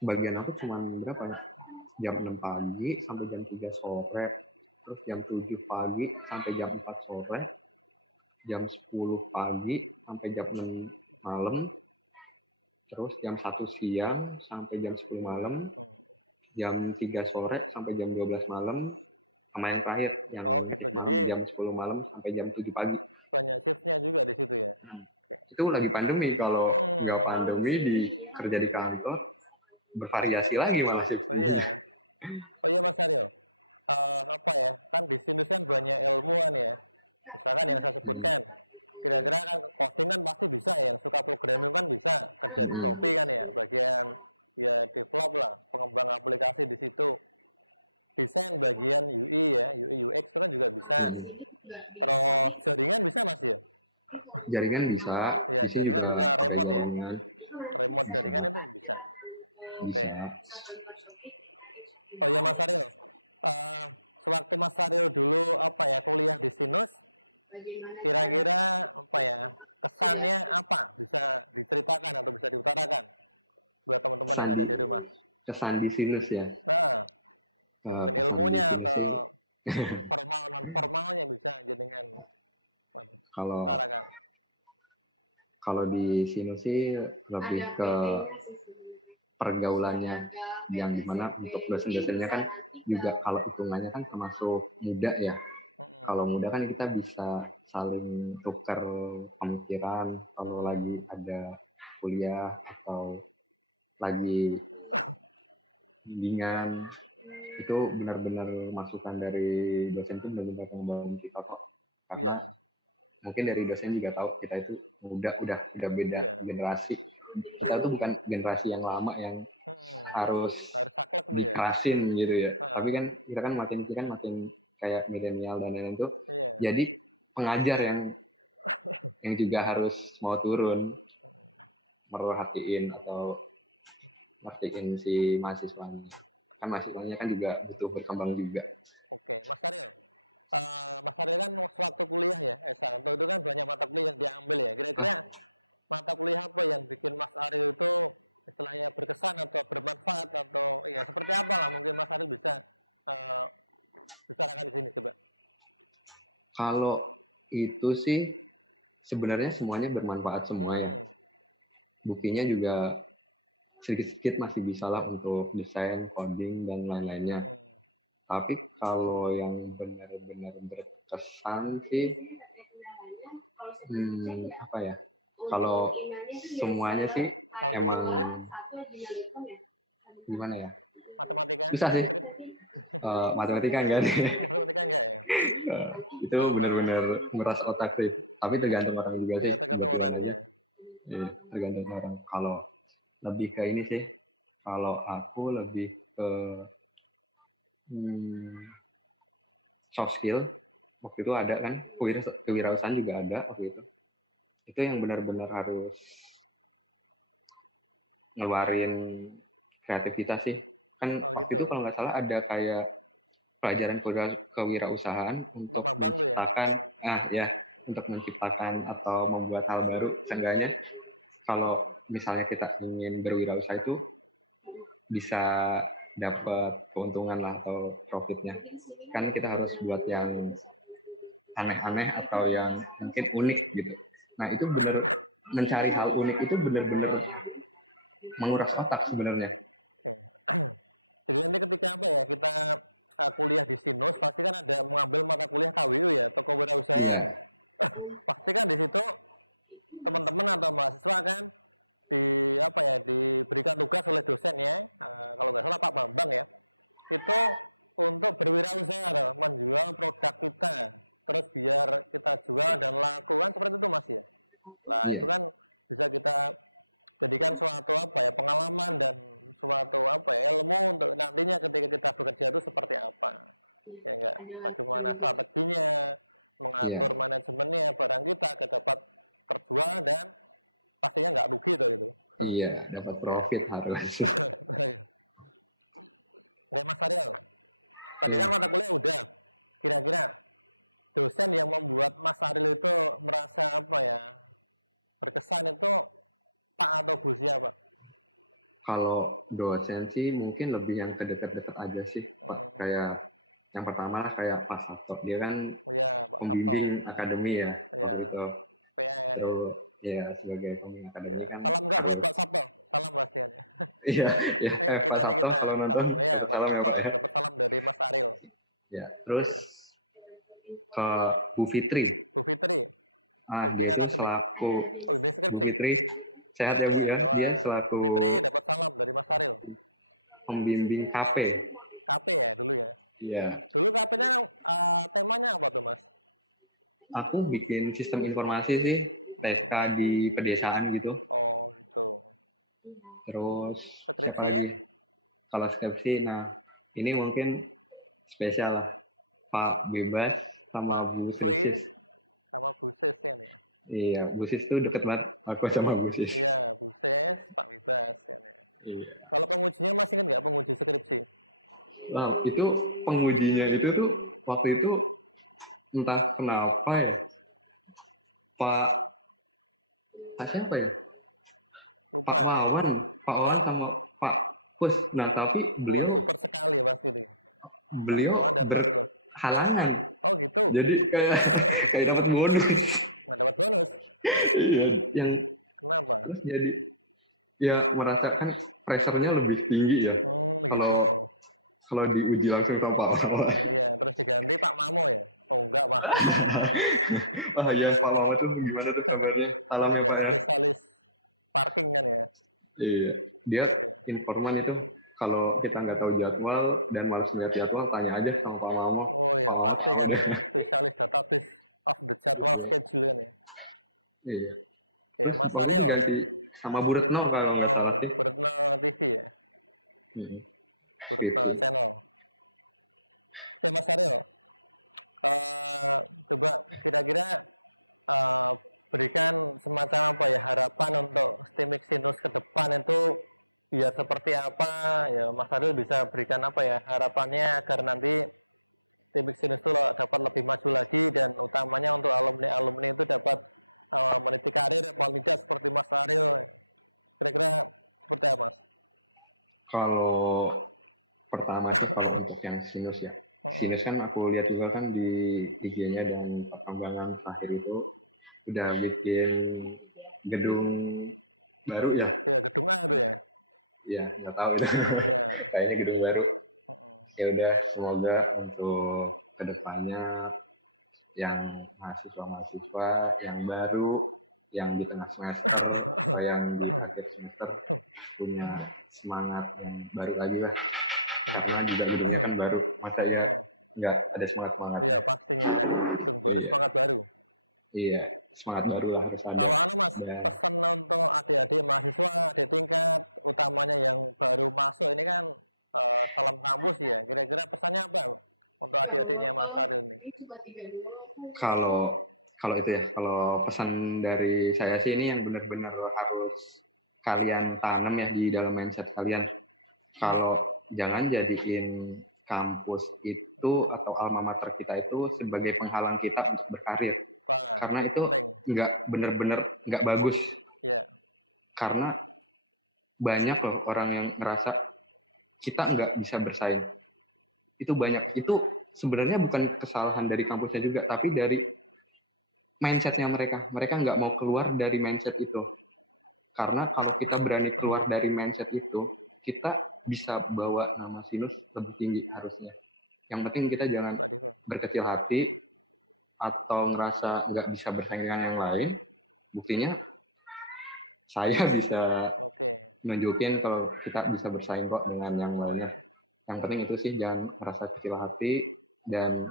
bagian aku cuma berapa ya? Jam 6 pagi sampai jam 3 sore, terus jam 7 pagi sampai jam 4 sore, jam 10 pagi sampai jam 6 malam, terus jam 1 siang sampai jam 10 malam, jam 3 sore sampai jam 12 malam, sama yang terakhir yang shift malam jam 10 malam sampai jam 7 pagi. Itu lagi pandemi. Kalau nggak pandemi di kerja di kantor bervariasi lagi malah shiftnya. Hmm. Hmm. Hmm. Jaringan bisa, di sini juga pakai jaringan, bisa. Bagaimana cara sudah kesan di sinus ya. Kesan di sinus sih kalau di sinus sih lebih ke pergaulannya, yang dimana untuk dosen-dosennya kan juga kalau hitungannya kan termasuk muda ya. Kalau muda kan kita bisa saling tukar pemikiran kalau lagi ada kuliah atau lagi bimbingan, itu benar-benar masukan dari dosen itu benar-benar membangun kita kok. Karena mungkin dari dosen juga tahu kita itu udah beda generasi. Kita tuh bukan generasi yang lama yang harus dikerasin gitu ya. Tapi kan kita kan makin kayak milenial dan lain-lain tuh. Jadi pengajar yang juga harus mau turun merhatiin atau ngertiin si mahasiswanya. Kan mahasiswanya kan juga butuh berkembang juga. Kalau itu sih sebenarnya semuanya bermanfaat semua ya. Buktinya juga sedikit-sedikit masih bisa lah untuk desain, coding, dan lain-lainnya. Tapi kalau yang benar-benar berkesan sih, apa ya? Kalau semuanya sih emang gimana ya? Susah sih. Matematika enggak deh. Itu benar-benar meras otak sih. Tapi tergantung orang juga sih, kebetulan aja. Tergantung orang. Kalau lebih ke ini sih, kalau aku lebih ke soft skill. Waktu itu ada kan, kewirausahaan juga ada waktu itu. Itu yang benar-benar harus ngeluarin kreativitas sih. Kan waktu itu kalau nggak salah ada kayak pelajaran kewirausahaan untuk menciptakan, untuk menciptakan atau membuat hal baru. Seenggaknya kalau misalnya kita ingin berwirausaha itu bisa dapat keuntungan lah atau profitnya. Kan kita harus buat yang aneh-aneh atau yang mungkin unik gitu. Nah itu bener, mencari hal unik itu bener-bener menguras otak sebenarnya. Iya, iya, iya, iya, dapat profit harus. Ya, kalau dosen sih mungkin lebih yang ke dekat-dekat aja sih, Pak. Kayak yang pertama lah kayak Pak Sabto. Dia kan pembimbing akademi ya waktu itu. Terus ya sebagai pembimbing akademi kan harus iya, ya Pak Sabto kalau nonton dapat salam ya Pak ya. Ya, terus ke Bu Fitri. Dia itu selaku Bu Fitri, sehat ya Bu ya? Dia selaku pembimbing KP. Iya. Aku bikin sistem informasi sih, TK di pedesaan gitu. Terus siapa lagi? Kalau skripsi, nah ini mungkin spesial lah. Pak Bebas sama Bu Srisis. Iya, Bu Sis tuh deket banget aku sama Bu Sis. Iya. Wow, itu pengujinya itu tuh waktu itu entah kenapa ya, Pak siapa ya? Pak Wawan sama Pak Kus. Nah, tapi beliau berhalangan. Jadi kayak dapat bonus. Iya, yang terus jadi ya merasakan pressure-nya lebih tinggi ya. Kalau diuji langsung sama Pak Wawan. Wah ya, Pak Wawan tuh gimana tuh kabarnya? Salam ya Pak ya. Iya, dia informan itu kalau kita nggak tahu jadwal dan malas melihat jadwal, tanya aja sama Pak Mamo. Pak Mamo tahu deh. Iya. Terus waktu itu diganti sama Bu Retno kalau nggak salah sih. Skripsi. Kalau pertama sih kalau untuk yang sinus ya. Sinus kan aku lihat juga kan di IG-nya dan perkembangan terakhir itu udah bikin gedung baru ya. Ya, nggak tahu itu. Kayaknya gedung baru. Ya udah, semoga untuk kedepannya yang mahasiswa-mahasiswa yang baru, yang di tengah semester atau yang di akhir semester punya semangat yang baru lagi lah. Karena juga gedungnya kan baru, masa ya nggak ada semangat-semangatnya. Iya, semangat baru lah harus ada. Dan kalau itu ya, kalau pesan dari saya sih ini yang benar-benar harus kalian tanam ya di dalam mindset kalian. Kalau jangan jadiin kampus itu atau alma mater kita itu sebagai penghalang kita untuk berkarir. Karena itu nggak benar-benar nggak bagus. Karena banyak loh orang yang ngerasa kita nggak bisa bersaing. Itu banyak. Itu sebenarnya bukan kesalahan dari kampusnya juga, tapi dari mindsetnya mereka. Mereka nggak mau keluar dari mindset itu. Karena kalau kita berani keluar dari mindset itu, kita bisa bawa nama Sinus lebih tinggi harusnya. Yang penting kita jangan berkecil hati atau ngerasa nggak bisa bersaing dengan yang lain. Buktinya saya bisa nunjukin kalau kita bisa bersaing kok dengan yang lainnya. Yang penting itu sih, jangan ngerasa kecil hati dan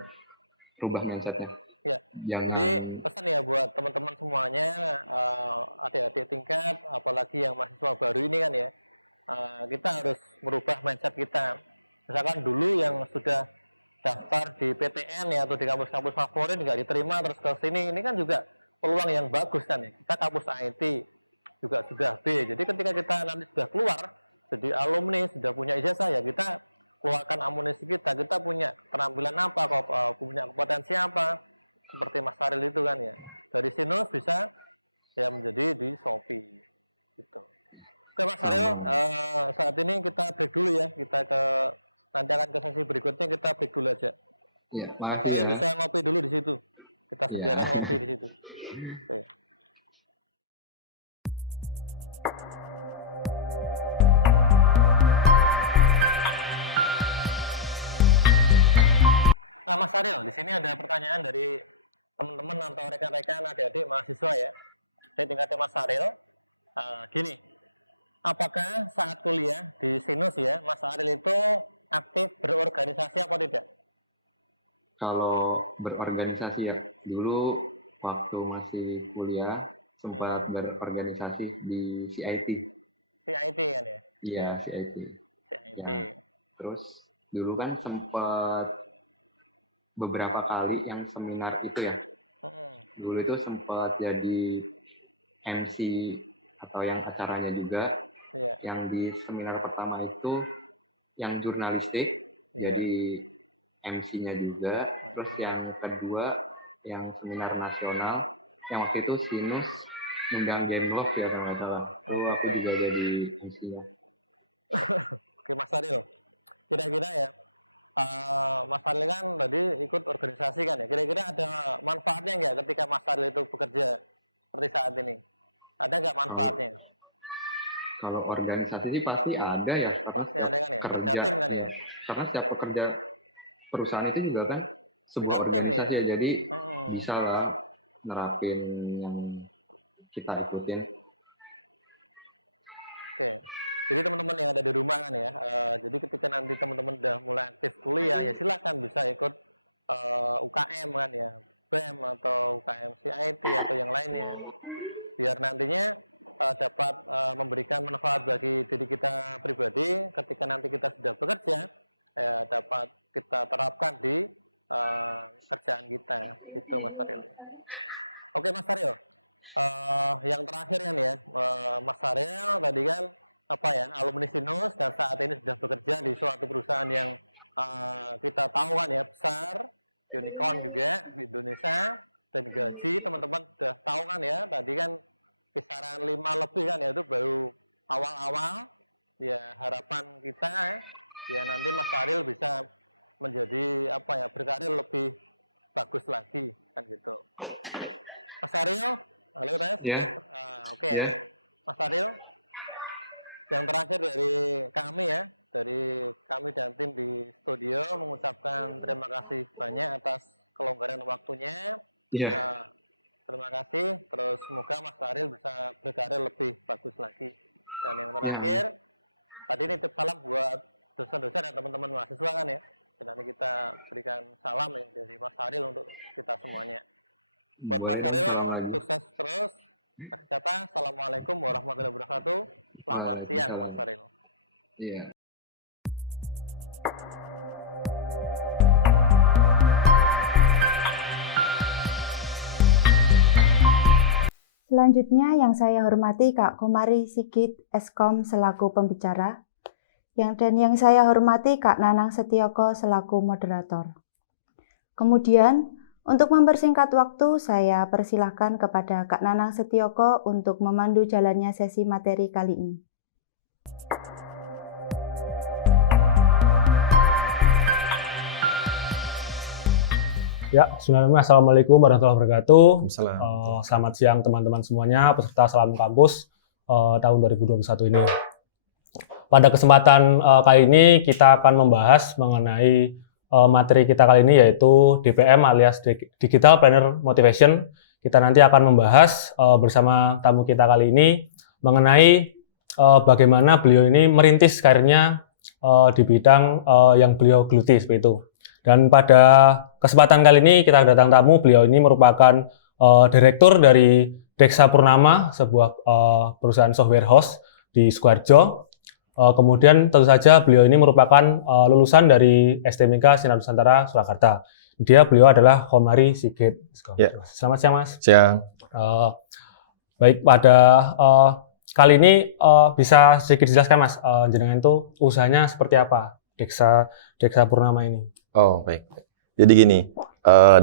rubah mindsetnya. Jangan sama. Ya, makasih ya. Ya. Kalau berorganisasi ya, dulu waktu masih kuliah sempat berorganisasi di CIT. Iya, CIT. Ya, terus dulu kan sempat beberapa kali yang seminar itu ya. Dulu itu sempat jadi MC atau yang acaranya juga. Yang di seminar pertama itu yang jurnalistik, jadi MC-nya juga. Terus yang kedua yang seminar nasional, yang waktu itu Sinus undang Game Love ya kalau nggak salah. Itu aku juga jadi MC-nya. Kalau kalau organisasi sih pasti ada ya, karena setiap kerja ya, karena setiap pekerja perusahaan itu juga kan sebuah organisasi ya, jadi bisa lah nerapin yang kita ikutin. Ya, ya. Iya, ya, amin. Boleh dong, salam lagi. Waalaikumsalam. Iya. Selanjutnya yang saya hormati Kak Komari Sigit Eskom selaku pembicara, dan yang saya hormati Kak Nanang Setioko selaku moderator. Kemudian, untuk mempersingkat waktu, saya persilahkan kepada Kak Nanang Setioko untuk memandu jalannya sesi materi kali ini. Ya, bismillahirrahmanirrahim. Assalamualaikum warahmatullahi wabarakatuh. Salam. Selamat siang teman-teman semuanya, peserta Salam Kampus tahun 2021 ini. Pada kesempatan kali ini kita akan membahas mengenai materi kita kali ini, yaitu DPM alias Digital Planner Motivation. Kita nanti akan membahas bersama tamu kita kali ini mengenai bagaimana beliau ini merintis karirnya di bidang yang beliau geluti seperti itu. Dan pada kesempatan kali ini kita datang tamu, beliau ini merupakan direktur dari Deksa Purnama, sebuah perusahaan software house di Sukoharjo. Kemudian tentu saja beliau ini merupakan lulusan dari STMK Sinar Nusantara Surakarta. Beliau adalah Komari Sigit. Ya. Selamat siang, Mas. Siang. Baik, pada kali ini bisa sedikit dijelaskan, Mas, jenengan itu usahanya seperti apa, Deksa Purnama ini? Oh, baik. Jadi gini,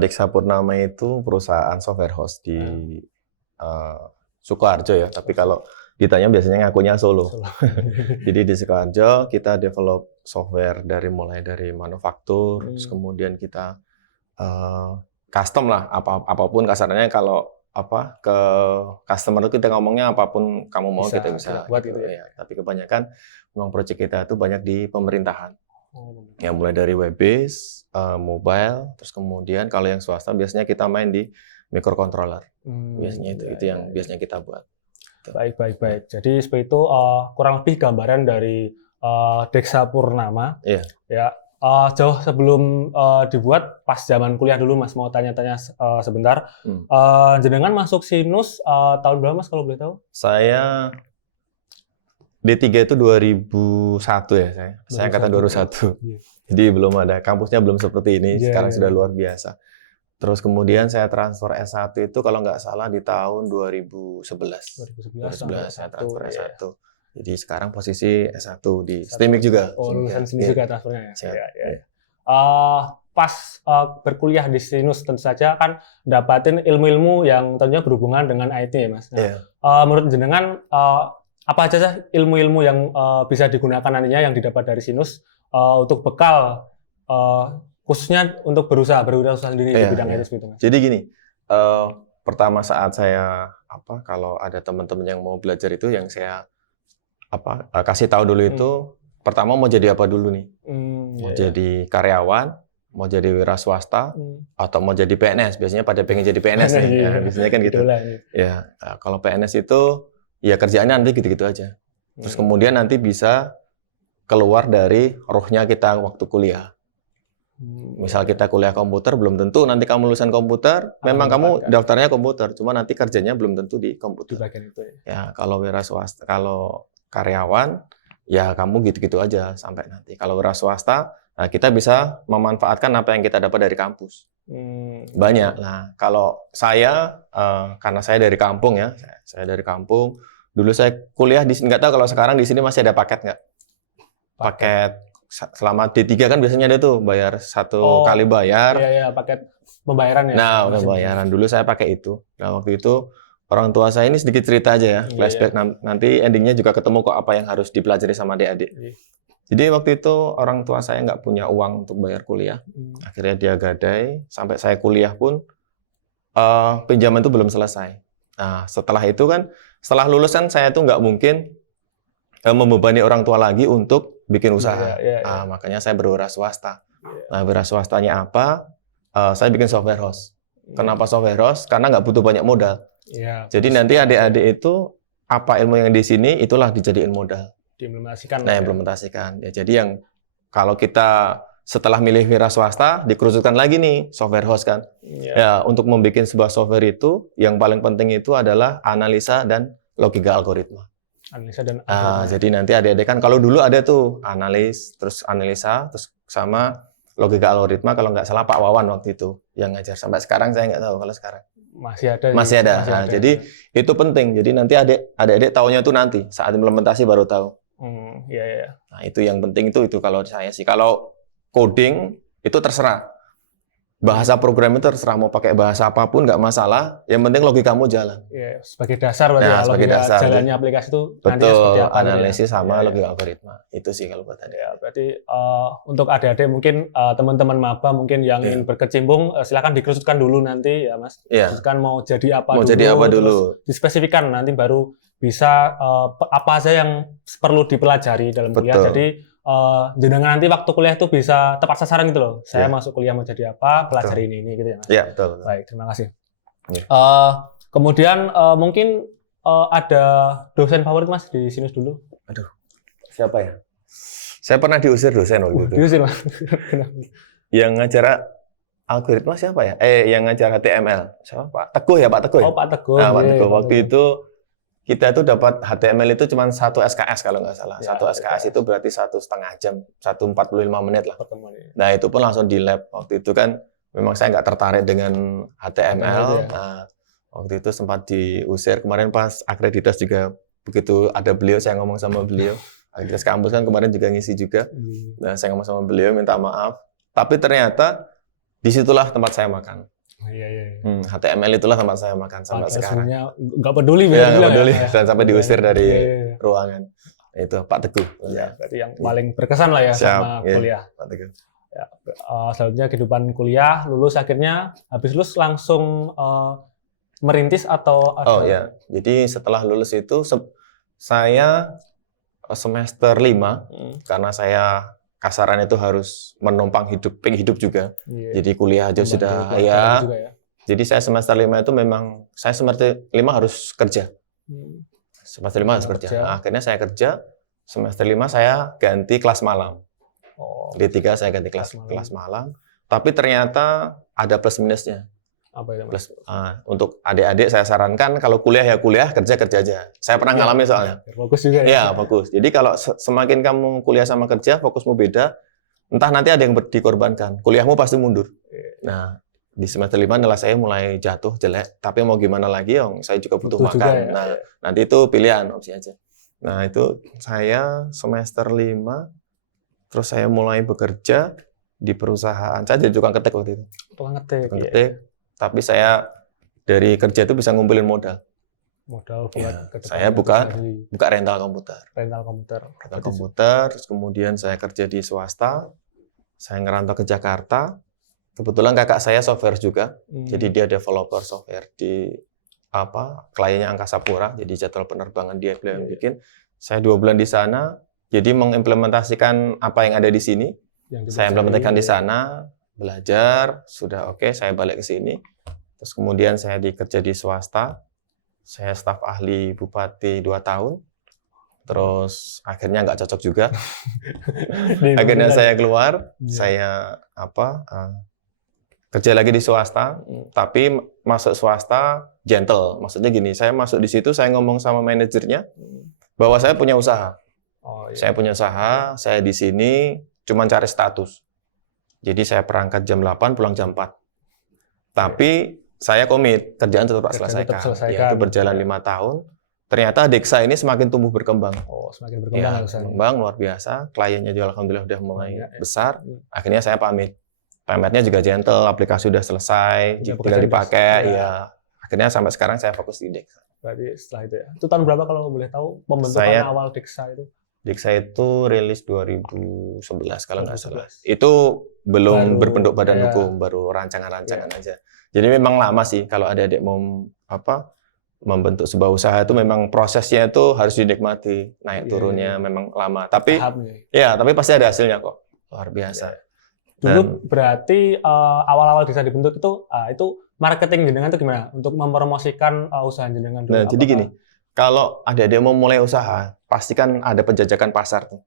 Deksa Purnama itu perusahaan software house di Sukoharjo ya, tapi kalau ditanya biasanya ngakunya Solo. Jadi di Sukoharjo kita develop software mulai dari manufaktur, terus kemudian kita custom lah, apapun kasarnya, kalau ke customer itu kita ngomongnya apapun kamu mau kita bisa buat gitu ya. Tapi kebanyakan memang proyek kita itu banyak di pemerintahan. Yang mulai dari web base, mobile, terus kemudian kalau yang swasta biasanya kita main di microcontroller. Biasanya itu yang biasanya kita buat. Baik. Jadi seperti itu kurang lebih gambaran dari Deksa Purnama. Iya. Ya, jauh sebelum dibuat, pas zaman kuliah dulu Mas, mau tanya-tanya sebentar. Jenengan masuk Sinus tahun berapa Mas kalau boleh tahu? Saya D3 itu 2001 ya saya. Saya angkatan 2001. Iya. Jadi belum ada, kampusnya belum seperti ini, Iya, sekarang iya. sudah luar biasa. Terus kemudian saya transfer S1 itu kalau nggak salah di tahun 2011. 2011 saya transfer iya. S1. Jadi sekarang posisi S1 di STEMIC juga. Oh, lulusan sini Iya. juga transfernya ya? Siap. Iya, iya. Pas berkuliah di Sinus tentu saja kan dapatin ilmu-ilmu yang tentunya berhubungan dengan IT ya Mas. Nah, Iya. menurut jenengan apa aja sih ilmu-ilmu yang bisa digunakan nantinya yang didapat dari Sinus untuk bekal khususnya untuk berwirausaha sendiri di Iya, bidang iya. IT gitu Mas? Jadi gini, pertama saat saya kalau ada teman-teman yang mau belajar itu yang saya kasih tahu dulu itu pertama mau jadi apa dulu nih? Mau jadi karyawan, mau jadi wira swasta, atau mau jadi PNS. Biasanya pada pengen jadi PNS nih. Iya. Ya, biasanya kan gitu. Itulah, iya. Ya, kalau PNS itu ya kerjaannya nanti gitu-gitu aja. Terus kemudian nanti bisa keluar dari rohnya kita waktu kuliah. Misal kita kuliah komputer, belum tentu nanti kamu lulusan komputer, memang kamu daftarnya komputer, cuma nanti kerjanya belum tentu di Di komputer. bagian itu ya. Ya, kalau wira swasta, kalau karyawan, ya kamu gitu-gitu aja sampai nanti. Kalau wira swasta, nah kita bisa memanfaatkan apa yang kita dapat dari kampus. Banyak. Nah, kalau saya, karena saya dari kampung ya, saya dari kampung. Dulu saya kuliah di sini, nggak tahu kalau sekarang di sini masih ada paket nggak? Paket selama D3 kan biasanya ada tuh bayar satu kali bayar. Iya, iya, paket pembayaran ya. Nah, pembayaran dulu saya pakai itu. Nah, waktu itu orang tua saya ini sedikit cerita aja ya, flashback. Nanti endingnya juga ketemu kok apa yang harus dipelajari sama adik-adik. Iya. Jadi waktu itu orang tua saya nggak punya uang untuk bayar kuliah. Akhirnya dia gadai, sampai saya kuliah pun pinjaman itu belum selesai. Nah, setelah itu kan, setelah lulus kan saya tuh nggak mungkin membebani orang tua lagi untuk bikin usaha. Makanya saya berwira swasta. Nah, wira swastanya apa? Saya bikin software house. Kenapa software house? Karena nggak butuh banyak modal. Jadi nanti adik-adik itu apa ilmu yang di sini itulah dijadiin modal. Diimplementasikan. Nah, implementasikan. Ya, jadi yang kalau kita setelah milih wira swasta dikerucutkan lagi nih software house kan. Ya, untuk membuat sebuah software itu yang paling penting itu adalah analisa dan logika algoritma. Analisa dan Jadi nanti adik-adik kan kalau dulu ada tuh analisa, terus sama logika algoritma kalau nggak salah Pak Wawan waktu itu yang ngajar. Sampai sekarang saya nggak tahu kalau sekarang. Masih ada. Masih ada. Nah, jadi itu penting. Jadi nanti adik-adik taunya itu nanti saat implementasi baru tahu. Iya. Nah, itu yang penting itu kalau saya sih. Kalau coding itu terserah. Bahasa program itu terserah mau pakai bahasa apapun nggak masalah. Yang penting logikamu jalan. Iya, sebagai dasar berarti Nah, sebagai dasar. Jalannya aplikasi itu nantinya Betul, seperti apa. analisis sama Iya. logika algoritma. Itu sih kalau buat adik. Ya, berarti untuk adik-adik mungkin teman-teman maba mungkin yang ingin berkecimpung silakan dikerucutkan dulu nanti ya Mas. Iya. Kerucutkan mau jadi apa Mau dulu. jadi apa dulu. Terus dispesifikan nanti baru bisa apa saja yang perlu dipelajari dalam kuliah. Betul. Jadi jenengan nanti waktu kuliah itu bisa tepat sasaran gitu loh. Saya Iya. masuk kuliah mau jadi apa, pelajari ini gitu ya Mas. Iya, betul. Baik, terima kasih. Iya. Kemudian mungkin ada dosen favorit Mas di Sinus dulu. Siapa ya? Saya pernah diusir dosen waktu itu. Diusir Mas. Yang ngajar algoritma siapa ya? Yang ngajar HTML. Siapa Pak? Teguh ya, Pak Teguh. Oh, Pak Teguh. Nah, Pak Iya, Teguh. Pak Waktu Teguh. itu kita itu dapat HTML itu cuma 1 SKS kalau nggak salah. Ya, 1 SKS itu berarti 1,5 jam, 1:45 menit lah. Pertemuan ini. Nah, itu pun langsung di lab. Waktu itu kan memang saya nggak tertarik dengan HTML. HTML, ya. Nah, waktu itu sempat diusir. Kemarin pas akreditas juga begitu ada beliau, saya ngomong sama beliau. Akreditas kampus kan kemarin juga ngisi juga. Nah, saya ngomong sama beliau, minta maaf. Tapi ternyata disitulah tempat saya makan. Iya. HTML itulah tempat saya makan sampai sekarang. Sebenarnya nggak peduli Ya, nggak bilang peduli. ya. Dan sampai diusir dari Iya. ruangan. Itu Pak Teguh. Ya, berarti yang paling berkesan lah ya Siap, sama iya. kuliah. Pak Teguh. Ya, selanjutnya kehidupan kuliah, lulus akhirnya habis lulus langsung merintis atau Oh ya, jadi setelah lulus itu saya semester 5 karena saya kasarannya itu harus menumpang hidup juga. Iya. Jadi kuliah aja Membantu sudah keluarga ya. juga ya. Jadi saya semester 5 itu memang saya semester 5 harus kerja. Semester 5 harus kerja. Kerja. Nah, akhirnya saya kerja semester 5 saya ganti kelas malam. Oh, D3 saya ganti kelas malam. Tapi ternyata ada plus minusnya. apa itu, Mas? Untuk adik-adik saya sarankan kalau kuliah ya kuliah, kerja aja. Saya pernah ngalamin soalnya. Fokus juga ya. Iya, fokus. Jadi kalau semakin kamu kuliah sama kerja, fokusmu beda, entah nanti ada yang dikorbankan. Kuliahmu pasti mundur. Nah, di semester 5 nilai saya mulai jatuh jelek, tapi mau gimana lagi, saya juga butuh makan. Juga, ya. Nah, nanti itu pilihan, opsi aja. Nah, itu saya semester 5, terus saya mulai bekerja di perusahaan. Saya jadi tukang ketik waktu itu. Tukang ketik. Tukang ketik. Tapi saya dari kerja itu bisa ngumpulin modal. Modal Ya, buat saya buka rental komputer. Rental komputer. Rental komputer, terus kemudian saya kerja di swasta. Saya ngerantau ke Jakarta. Kebetulan kakak saya software juga. Jadi dia developer software di kliennya Angkasa Pura. Jadi jadwal penerbangan dia yang bikin. Saya 2 bulan di sana. Jadi mengimplementasikan apa yang ada di sini. Saya implementasikan di sana, belajar, sudah oke, saya balik ke sini. Terus kemudian saya dikerja di swasta. Saya staf ahli bupati 2 tahun. Terus akhirnya nggak cocok juga. Akhirnya saya keluar, saya kerja lagi di swasta, tapi masuk swasta gentle. Maksudnya gini, saya masuk di situ, saya ngomong sama manajernya bahwa saya punya usaha. Saya punya usaha, saya di sini cuma cari status. Jadi saya berangkat jam 8, pulang jam 4. Tapi saya komit, kerjaan tetap selesaikan. Ya, itu berjalan 5 tahun. Ternyata Dexa ini semakin tumbuh berkembang. Semakin berkembang. Berkembang luar biasa. Kliennya juga alhamdulillah udah mulai besar. Akhirnya saya pamit. Pamitnya juga gentle, aplikasi udah selesai, tinggal dipakai. Ya. Akhirnya sampai sekarang saya fokus di Dexa. Berarti setelah itu ya. Itu tahun berapa kalau boleh tahu pembentukan awal Dexa itu? Dexa itu rilis 2011 kalau nggak salah. Itu belum berbentuk badan hukum, baru rancangan-rancangan aja. Jadi memang lama sih kalau adik-adik mau membentuk sebuah usaha itu memang prosesnya itu harus dinikmati, naik turunnya memang lama. Tapi tapi pasti ada hasilnya kok. Luar biasa. Dulu berarti awal-awal Dexa dibentuk itu marketing jenengan itu gimana untuk mempromosikan usaha jenengan dulu? Nah, jadi gini, kalau adik-adik mau mulai usaha, pasti kan ada penjajakan pasar tuh.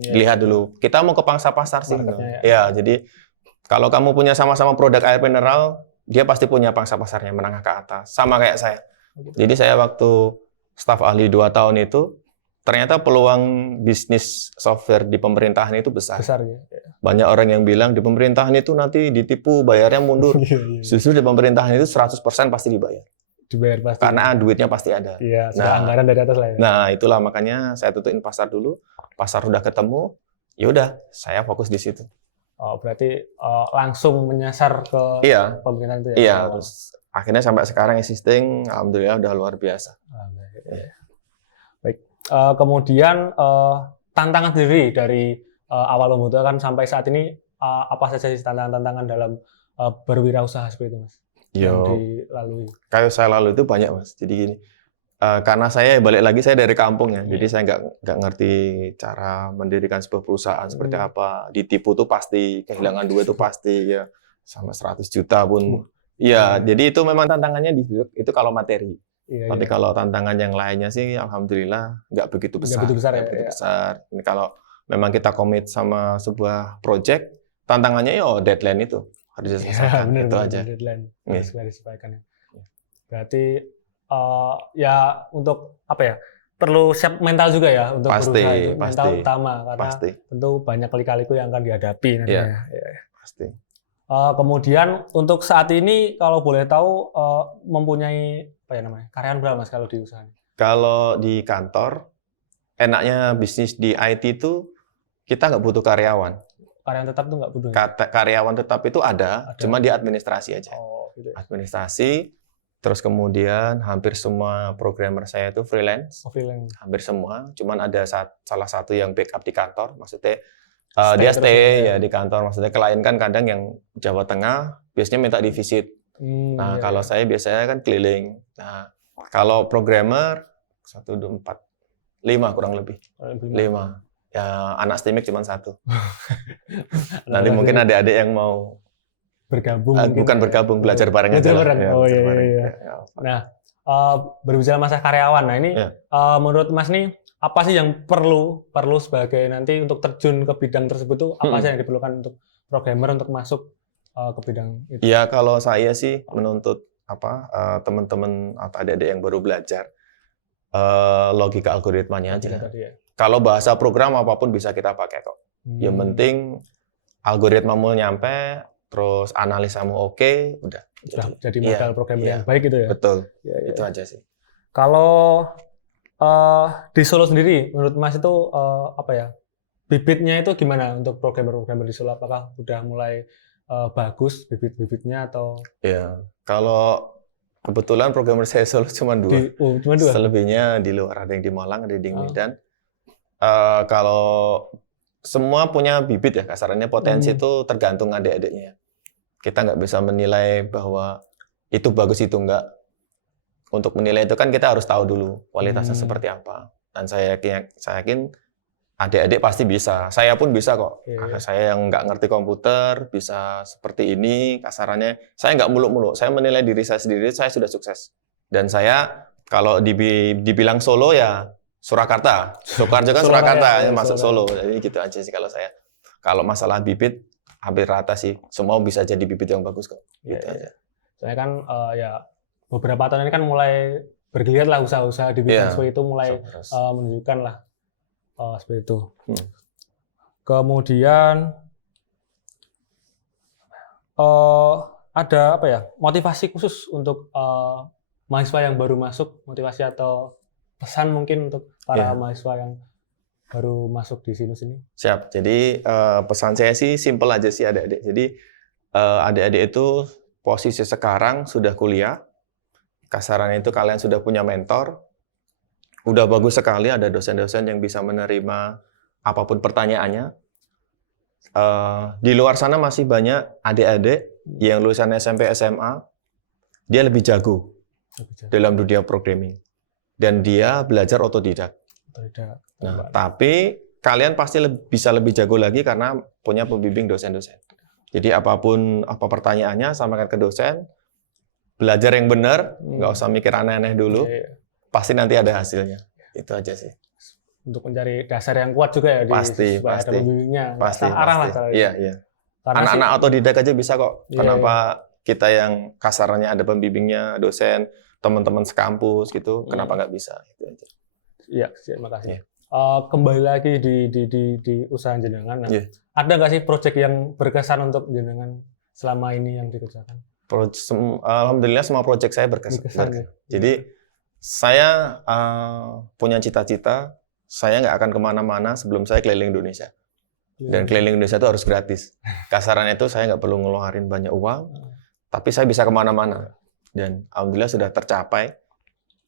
Lihat dulu, kita mau ke pangsa pasar sih. Ya, jadi kalau kamu punya sama-sama produk air mineral, dia pasti punya pangsa pasarnya menengah ke atas. Sama kayak saya. Jadi saya waktu staf ahli 2 tahun itu, ternyata peluang bisnis software di pemerintahan itu besar. Banyak orang yang bilang di pemerintahan itu nanti ditipu, bayarnya mundur. Justru di pemerintahan itu 100% pasti dibayar. Pasti. Karena duitnya pasti ada. Iya, anggaran dari atas lah ya. Nah, itulah makanya saya tutuin pasar dulu. Pasar udah ketemu, ya udah, saya fokus di situ. Berarti langsung menyasar ke pemerintahan itu ya? Iya, terus akhirnya sampai sekarang existing, alhamdulillah udah luar biasa. Baik. Kemudian tantangan sendiri dari awal membutuhkan sampai saat ini apa saja sih tantangan-tantangan dalam berwirausaha seperti itu, Mas? Yang dilalui. Kayak saya lalu itu banyak, Mas. Jadi gini, karena saya balik lagi saya dari kampung ya, jadi saya nggak ngerti cara mendirikan sebuah perusahaan seperti apa. Ditipu tuh pasti, kehilangan duit itu pasti ya, sama 100 juta pun. Iya, jadi itu memang tantangannya di situ. Itu kalau materi. Tapi kalau tantangan yang lainnya sih, alhamdulillah nggak begitu besar. Besar. Ini kalau memang kita komit sama sebuah project, tantangannya deadline itu harus diselesaikan. Itu aja. Deadline harus diselesaikan. Berarti untuk perlu siap mental juga ya untuk berusaha itu. Mental utama karena tentu banyak kali-kaliku yang akan dihadapi nantinya. Pasti. Kemudian untuk saat ini kalau boleh tahu mempunyai karyawan berapa, Mas, kalau di usaha? Kalau di kantor enaknya bisnis di IT itu kita nggak butuh karyawan. Karyawan tetap tuh nggak butuh? Karyawan tetap itu ada, cuma di administrasi aja. Gitu. Administrasi, terus kemudian hampir semua programmer saya itu freelance. Hampir semua, cuman ada salah satu yang backup di kantor, maksudnya dia stay ya di kantor. Maksudnya klien kan kadang yang Jawa Tengah biasanya minta di visit. Kalau saya biasanya kan keliling. Nah, kalau programmer 1, 2, 4, 5 kurang lebih. 5. Ya, anak STIMIK cuma 1. Nanti mungkin adik-adik yang mau bergabung. Bukan bergabung, belajar bareng aja. Iya. Nah, berbicara masalah karyawan. Nah ini Ya. menurut Mas nih apa sih yang perlu sebagai nanti untuk terjun ke bidang tersebut tuh apa sih yang diperlukan untuk programmer untuk masuk ke bidang itu? Ya kalau saya sih menuntut teman-teman atau adik-adik yang baru belajar logika algoritmanya aja. Tadi ya. Kalau bahasa program apapun bisa kita pakai kok. Yang penting algoritmamu nyampe, terus analisamu oke, udah. Jadi modal programmer yang baik gitu ya. Betul. Ya. Itu aja sih. Kalau di Solo sendiri, menurut Mas itu apa ya? Bibitnya itu gimana untuk programmer di Solo? Apakah udah mulai bagus bibit-bibitnya atau? Ya, kalau kebetulan programmer saya Solo cuma 2. Cuma 2? Selebihnya di luar, ada yang di Malang, ada yang di Medan. Kalau semua punya bibit ya, kasarannya potensi itu tergantung adik-adiknya. Kita nggak bisa menilai bahwa itu bagus, itu enggak. Untuk menilai itu kan kita harus tahu dulu kualitasnya seperti apa. Dan saya yakin adik-adik pasti bisa. Saya pun bisa kok. Saya yang nggak ngerti komputer bisa seperti ini kasarannya. Saya nggak muluk-muluk. Saya menilai diri saya sendiri. Saya sudah sukses. Dan saya kalau dibilang Solo ya Surakarta. Soekarjo kan Surakarta, masuk Solo. Jadi gitu aja sih kalau saya. Kalau masalah bibit hampir rata sih. Semua bisa jadi bibit yang bagus kok. Gitu aja. Saya kan ya beberapa tahun ini kan mulai bergeliat lah usaha-usaha di bidang seperti itu mulai menunjukkan lah seperti itu. Kemudian ada apa ya, motivasi khusus untuk mahasiswa yang baru masuk, motivasi atau pesan mungkin untuk para mahasiswa yang baru masuk di Sinus ini? Siap. Jadi pesan saya sih simple aja sih adik-adik. Jadi adik-adik itu posisi sekarang sudah kuliah. Kasarannya itu kalian sudah punya mentor. Udah bagus sekali ada dosen-dosen yang bisa menerima apapun pertanyaannya. Di luar sana masih banyak adik-adik yang lulusan SMP, SMA, dia lebih jago dalam dunia programming. Dan dia belajar otodidak. Nah, tapi kalian pasti bisa lebih jago lagi karena punya pembimbing dosen-dosen. Jadi apa pertanyaannya, sampaikan ke dosen, belajar yang benar, nggak usah mikir aneh-aneh dulu, pasti nanti ada hasilnya. Itu aja sih. Untuk mencari dasar yang kuat juga ya, pasti. ada pembimbingnya. Pasti. Iya. Anak-anak otodidak aja bisa kok. Kenapa kita yang kasarannya ada pembimbingnya, dosen, teman-teman sekampus gitu, kenapa nggak bisa? Itu aja. Iya, terima kasih. Kembali lagi di usaha jenengan. Nah, ada nggak sih proyek yang berkesan untuk jenengan selama ini yang dikerjakan? Alhamdulillah semua proyek saya berkesan. Jadi saya punya cita-cita, saya nggak akan kemana-mana sebelum saya keliling Indonesia. Dan keliling Indonesia itu harus gratis. Kasarannya itu saya nggak perlu ngeluarin banyak uang, tapi saya bisa kemana-mana. Dan alhamdulillah sudah tercapai.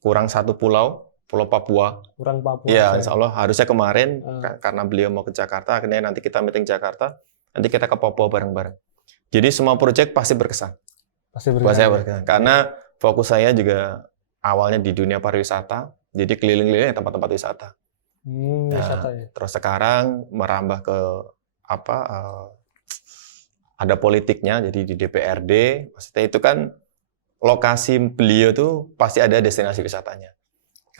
Kurang 1 pulau, Pulau Papua. Kurang Papua. Iya, insya Allah harusnya kemarin karena beliau mau ke Jakarta, akhirnya nanti kita meeting Jakarta, nanti kita ke Papua bareng-bareng. Jadi semua proyek pasti berkesan. Buat saya berkesan. Karena fokus saya juga awalnya di dunia pariwisata, jadi keliling-keliling tempat-tempat wisata. Wisata ya. Terus sekarang merambah ke ada politiknya, jadi di DPRD, maksudnya itu kan lokasi beliau tuh pasti ada destinasi wisatanya.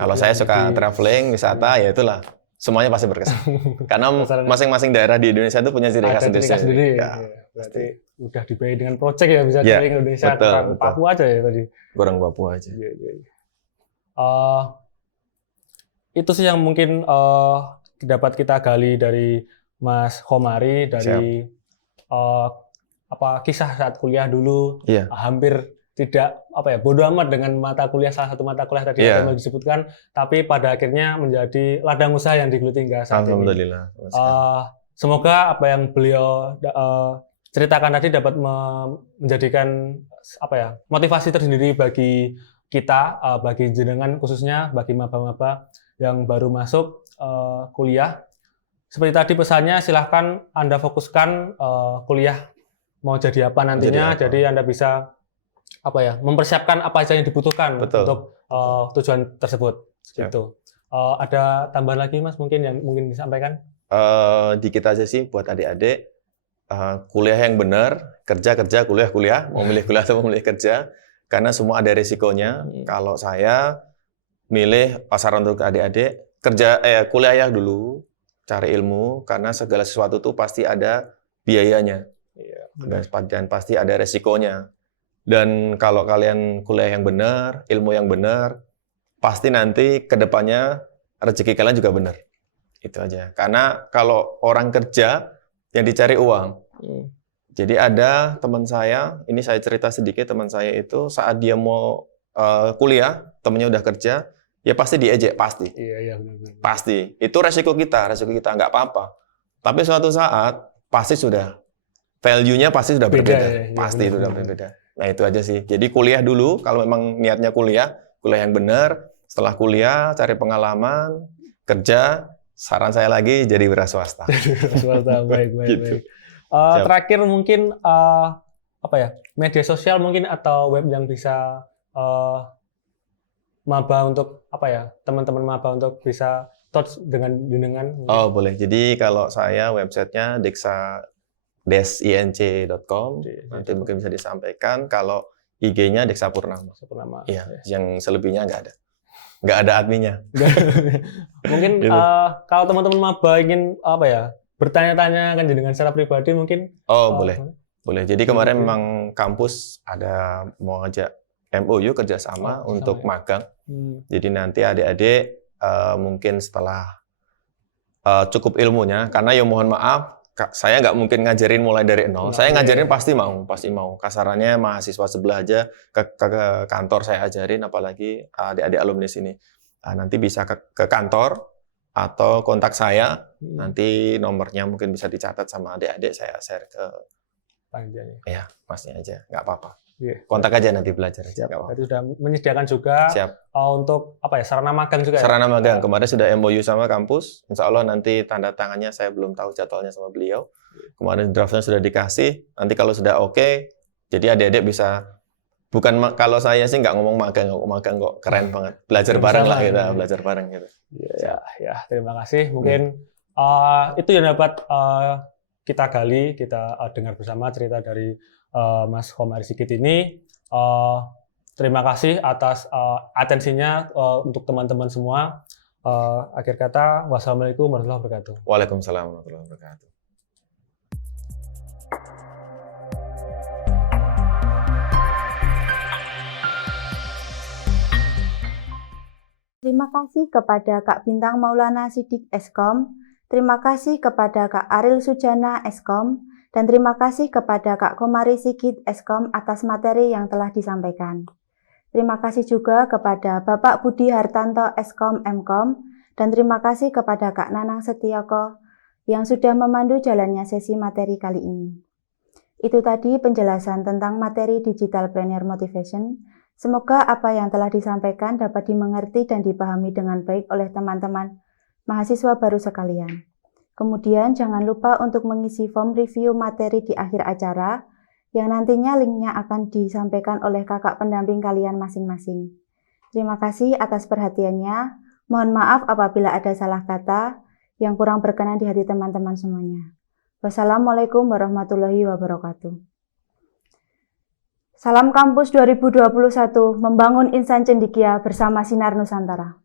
Kalau saya suka traveling, wisata, ya itulah semuanya pasti berkesan. Karena masing-masing daerah di Indonesia itu punya ciri khas sendiri. Berarti udah dibayar dengan proyek ya, bisa keliling Indonesia. Kurang Papua aja ya tadi. Kurang Papua aja. Itu sih yang mungkin dapat kita gali dari Mas Komari dari kisah saat kuliah dulu. Hampir tidak bodoh amat dengan salah satu mata kuliah tadi yang disebutkan, tapi pada akhirnya menjadi ladang usaha yang digeluti hingga saat ini. Alhamdulillah. Semoga apa yang beliau ceritakan tadi dapat menjadikan motivasi tersendiri bagi kita, bagi jenengan khususnya, bagi maba-maba yang baru masuk kuliah. Seperti tadi pesannya, silahkan Anda fokuskan kuliah mau jadi apa nantinya, jadi Anda bisa mempersiapkan apa saja yang dibutuhkan untuk tujuan tersebut. Gitu. Ada tambahan lagi Mas mungkin yang mungkin disampaikan? Dikit aja sih buat adik-adik, kuliah yang benar, kerja, kuliah, mau milih kuliah atau mau milih kerja. karena semua ada risikonya. Kalau saya milih saran untuk adik-adik, kuliah dulu, cari ilmu, karena segala sesuatu tuh pasti ada biayanya. Dan pasti ada resikonya. Dan kalau kalian kuliah yang benar, ilmu yang benar, pasti nanti ke depannya rezeki kalian juga benar. Itu aja. Karena kalau orang kerja yang dicari uang. Jadi ada teman saya, ini saya cerita sedikit, teman saya itu saat dia mau kuliah, temennya udah kerja, ya pasti diejek, pasti. Iya, benar. Pasti. Itu resiko kita nggak apa-apa. Tapi suatu saat pasti sudah value-nya pasti sudah berbeda. Pasti itu sudah berbeda. Nah, itu aja sih. Jadi kuliah dulu, kalau memang niatnya kuliah yang benar. Setelah kuliah, cari pengalaman, kerja. Saran saya lagi jadi wira swasta. Baik. Gitu. Terakhir mungkin media sosial mungkin atau web yang bisa maba untuk teman-teman maba untuk bisa touch dengan jenengan. Oh, boleh. Jadi kalau saya websitenya deksa-inc.com, nanti mungkin bisa disampaikan. Kalau IG-nya Deksa Purnama. Iya, yang selebihnya nggak ada adminnya. Mungkin Gitu. kalau teman-teman maba ingin bertanya-tanya kan jenengan secara pribadi mungkin. Boleh. Jadi kemarin memang kampus ada mau ngajak MOU kerjasama untuk magang. Jadi nanti adik-adik mungkin setelah cukup ilmunya, karena ya mohon maaf, saya nggak mungkin ngajarin mulai dari nol. Saya ngajarin pasti mau. Kasarannya mahasiswa sebelah aja ke kantor saya ajarin, apalagi adik-adik alumni sini. Nanti bisa ke kantor atau kontak saya. Nanti nomornya mungkin bisa dicatat sama adik-adik, saya share ke masnya aja, nggak apa-apa. Kontak aja nanti belajar aja. Jadi sudah menyediakan juga untuk sarana magang juga. Sarana magang kemarin sudah MOU sama kampus. Insya Allah nanti tanda tangannya saya belum tahu jadwalnya sama beliau. Kemarin draftnya sudah dikasih. Nanti kalau sudah oke, jadi adik-adik bisa. Bukan kalau saya sih nggak ngomong magang kok keren banget. Belajar bareng lah kita, belajar bareng gitu. Ya, terima kasih. Mungkin itu yang dapat kita gali, kita dengar bersama cerita dari Mas Komari Sigit ini. Terima kasih atas atensinya untuk teman-teman semua. Akhir kata, wassalamualaikum warahmatullahi wabarakatuh. Waalaikumsalam warahmatullahi wabarakatuh. Terima kasih kepada Kak Bintang Maulana Sidik Eskom, terima kasih kepada Kak Aril Sujana Eskom, dan terima kasih kepada Kak Komari Sigit Eskom atas materi yang telah disampaikan. Terima kasih juga kepada Bapak Budi Hartanto Eskom Mkom, dan terima kasih kepada Kak Nanang Setioko yang sudah memandu jalannya sesi materi kali ini. Itu tadi penjelasan tentang materi Digital Planner Motivation. Semoga apa yang telah disampaikan dapat dimengerti dan dipahami dengan baik oleh teman-teman mahasiswa baru sekalian. Kemudian jangan lupa untuk mengisi form review materi di akhir acara, yang nantinya linknya akan disampaikan oleh kakak pendamping kalian masing-masing. Terima kasih atas perhatiannya. Mohon maaf apabila ada salah kata yang kurang berkenan di hati teman-teman semuanya. Wassalamualaikum warahmatullahi wabarakatuh. Salam Kampus 2021, membangun insan cendekia bersama Sinar Nusantara.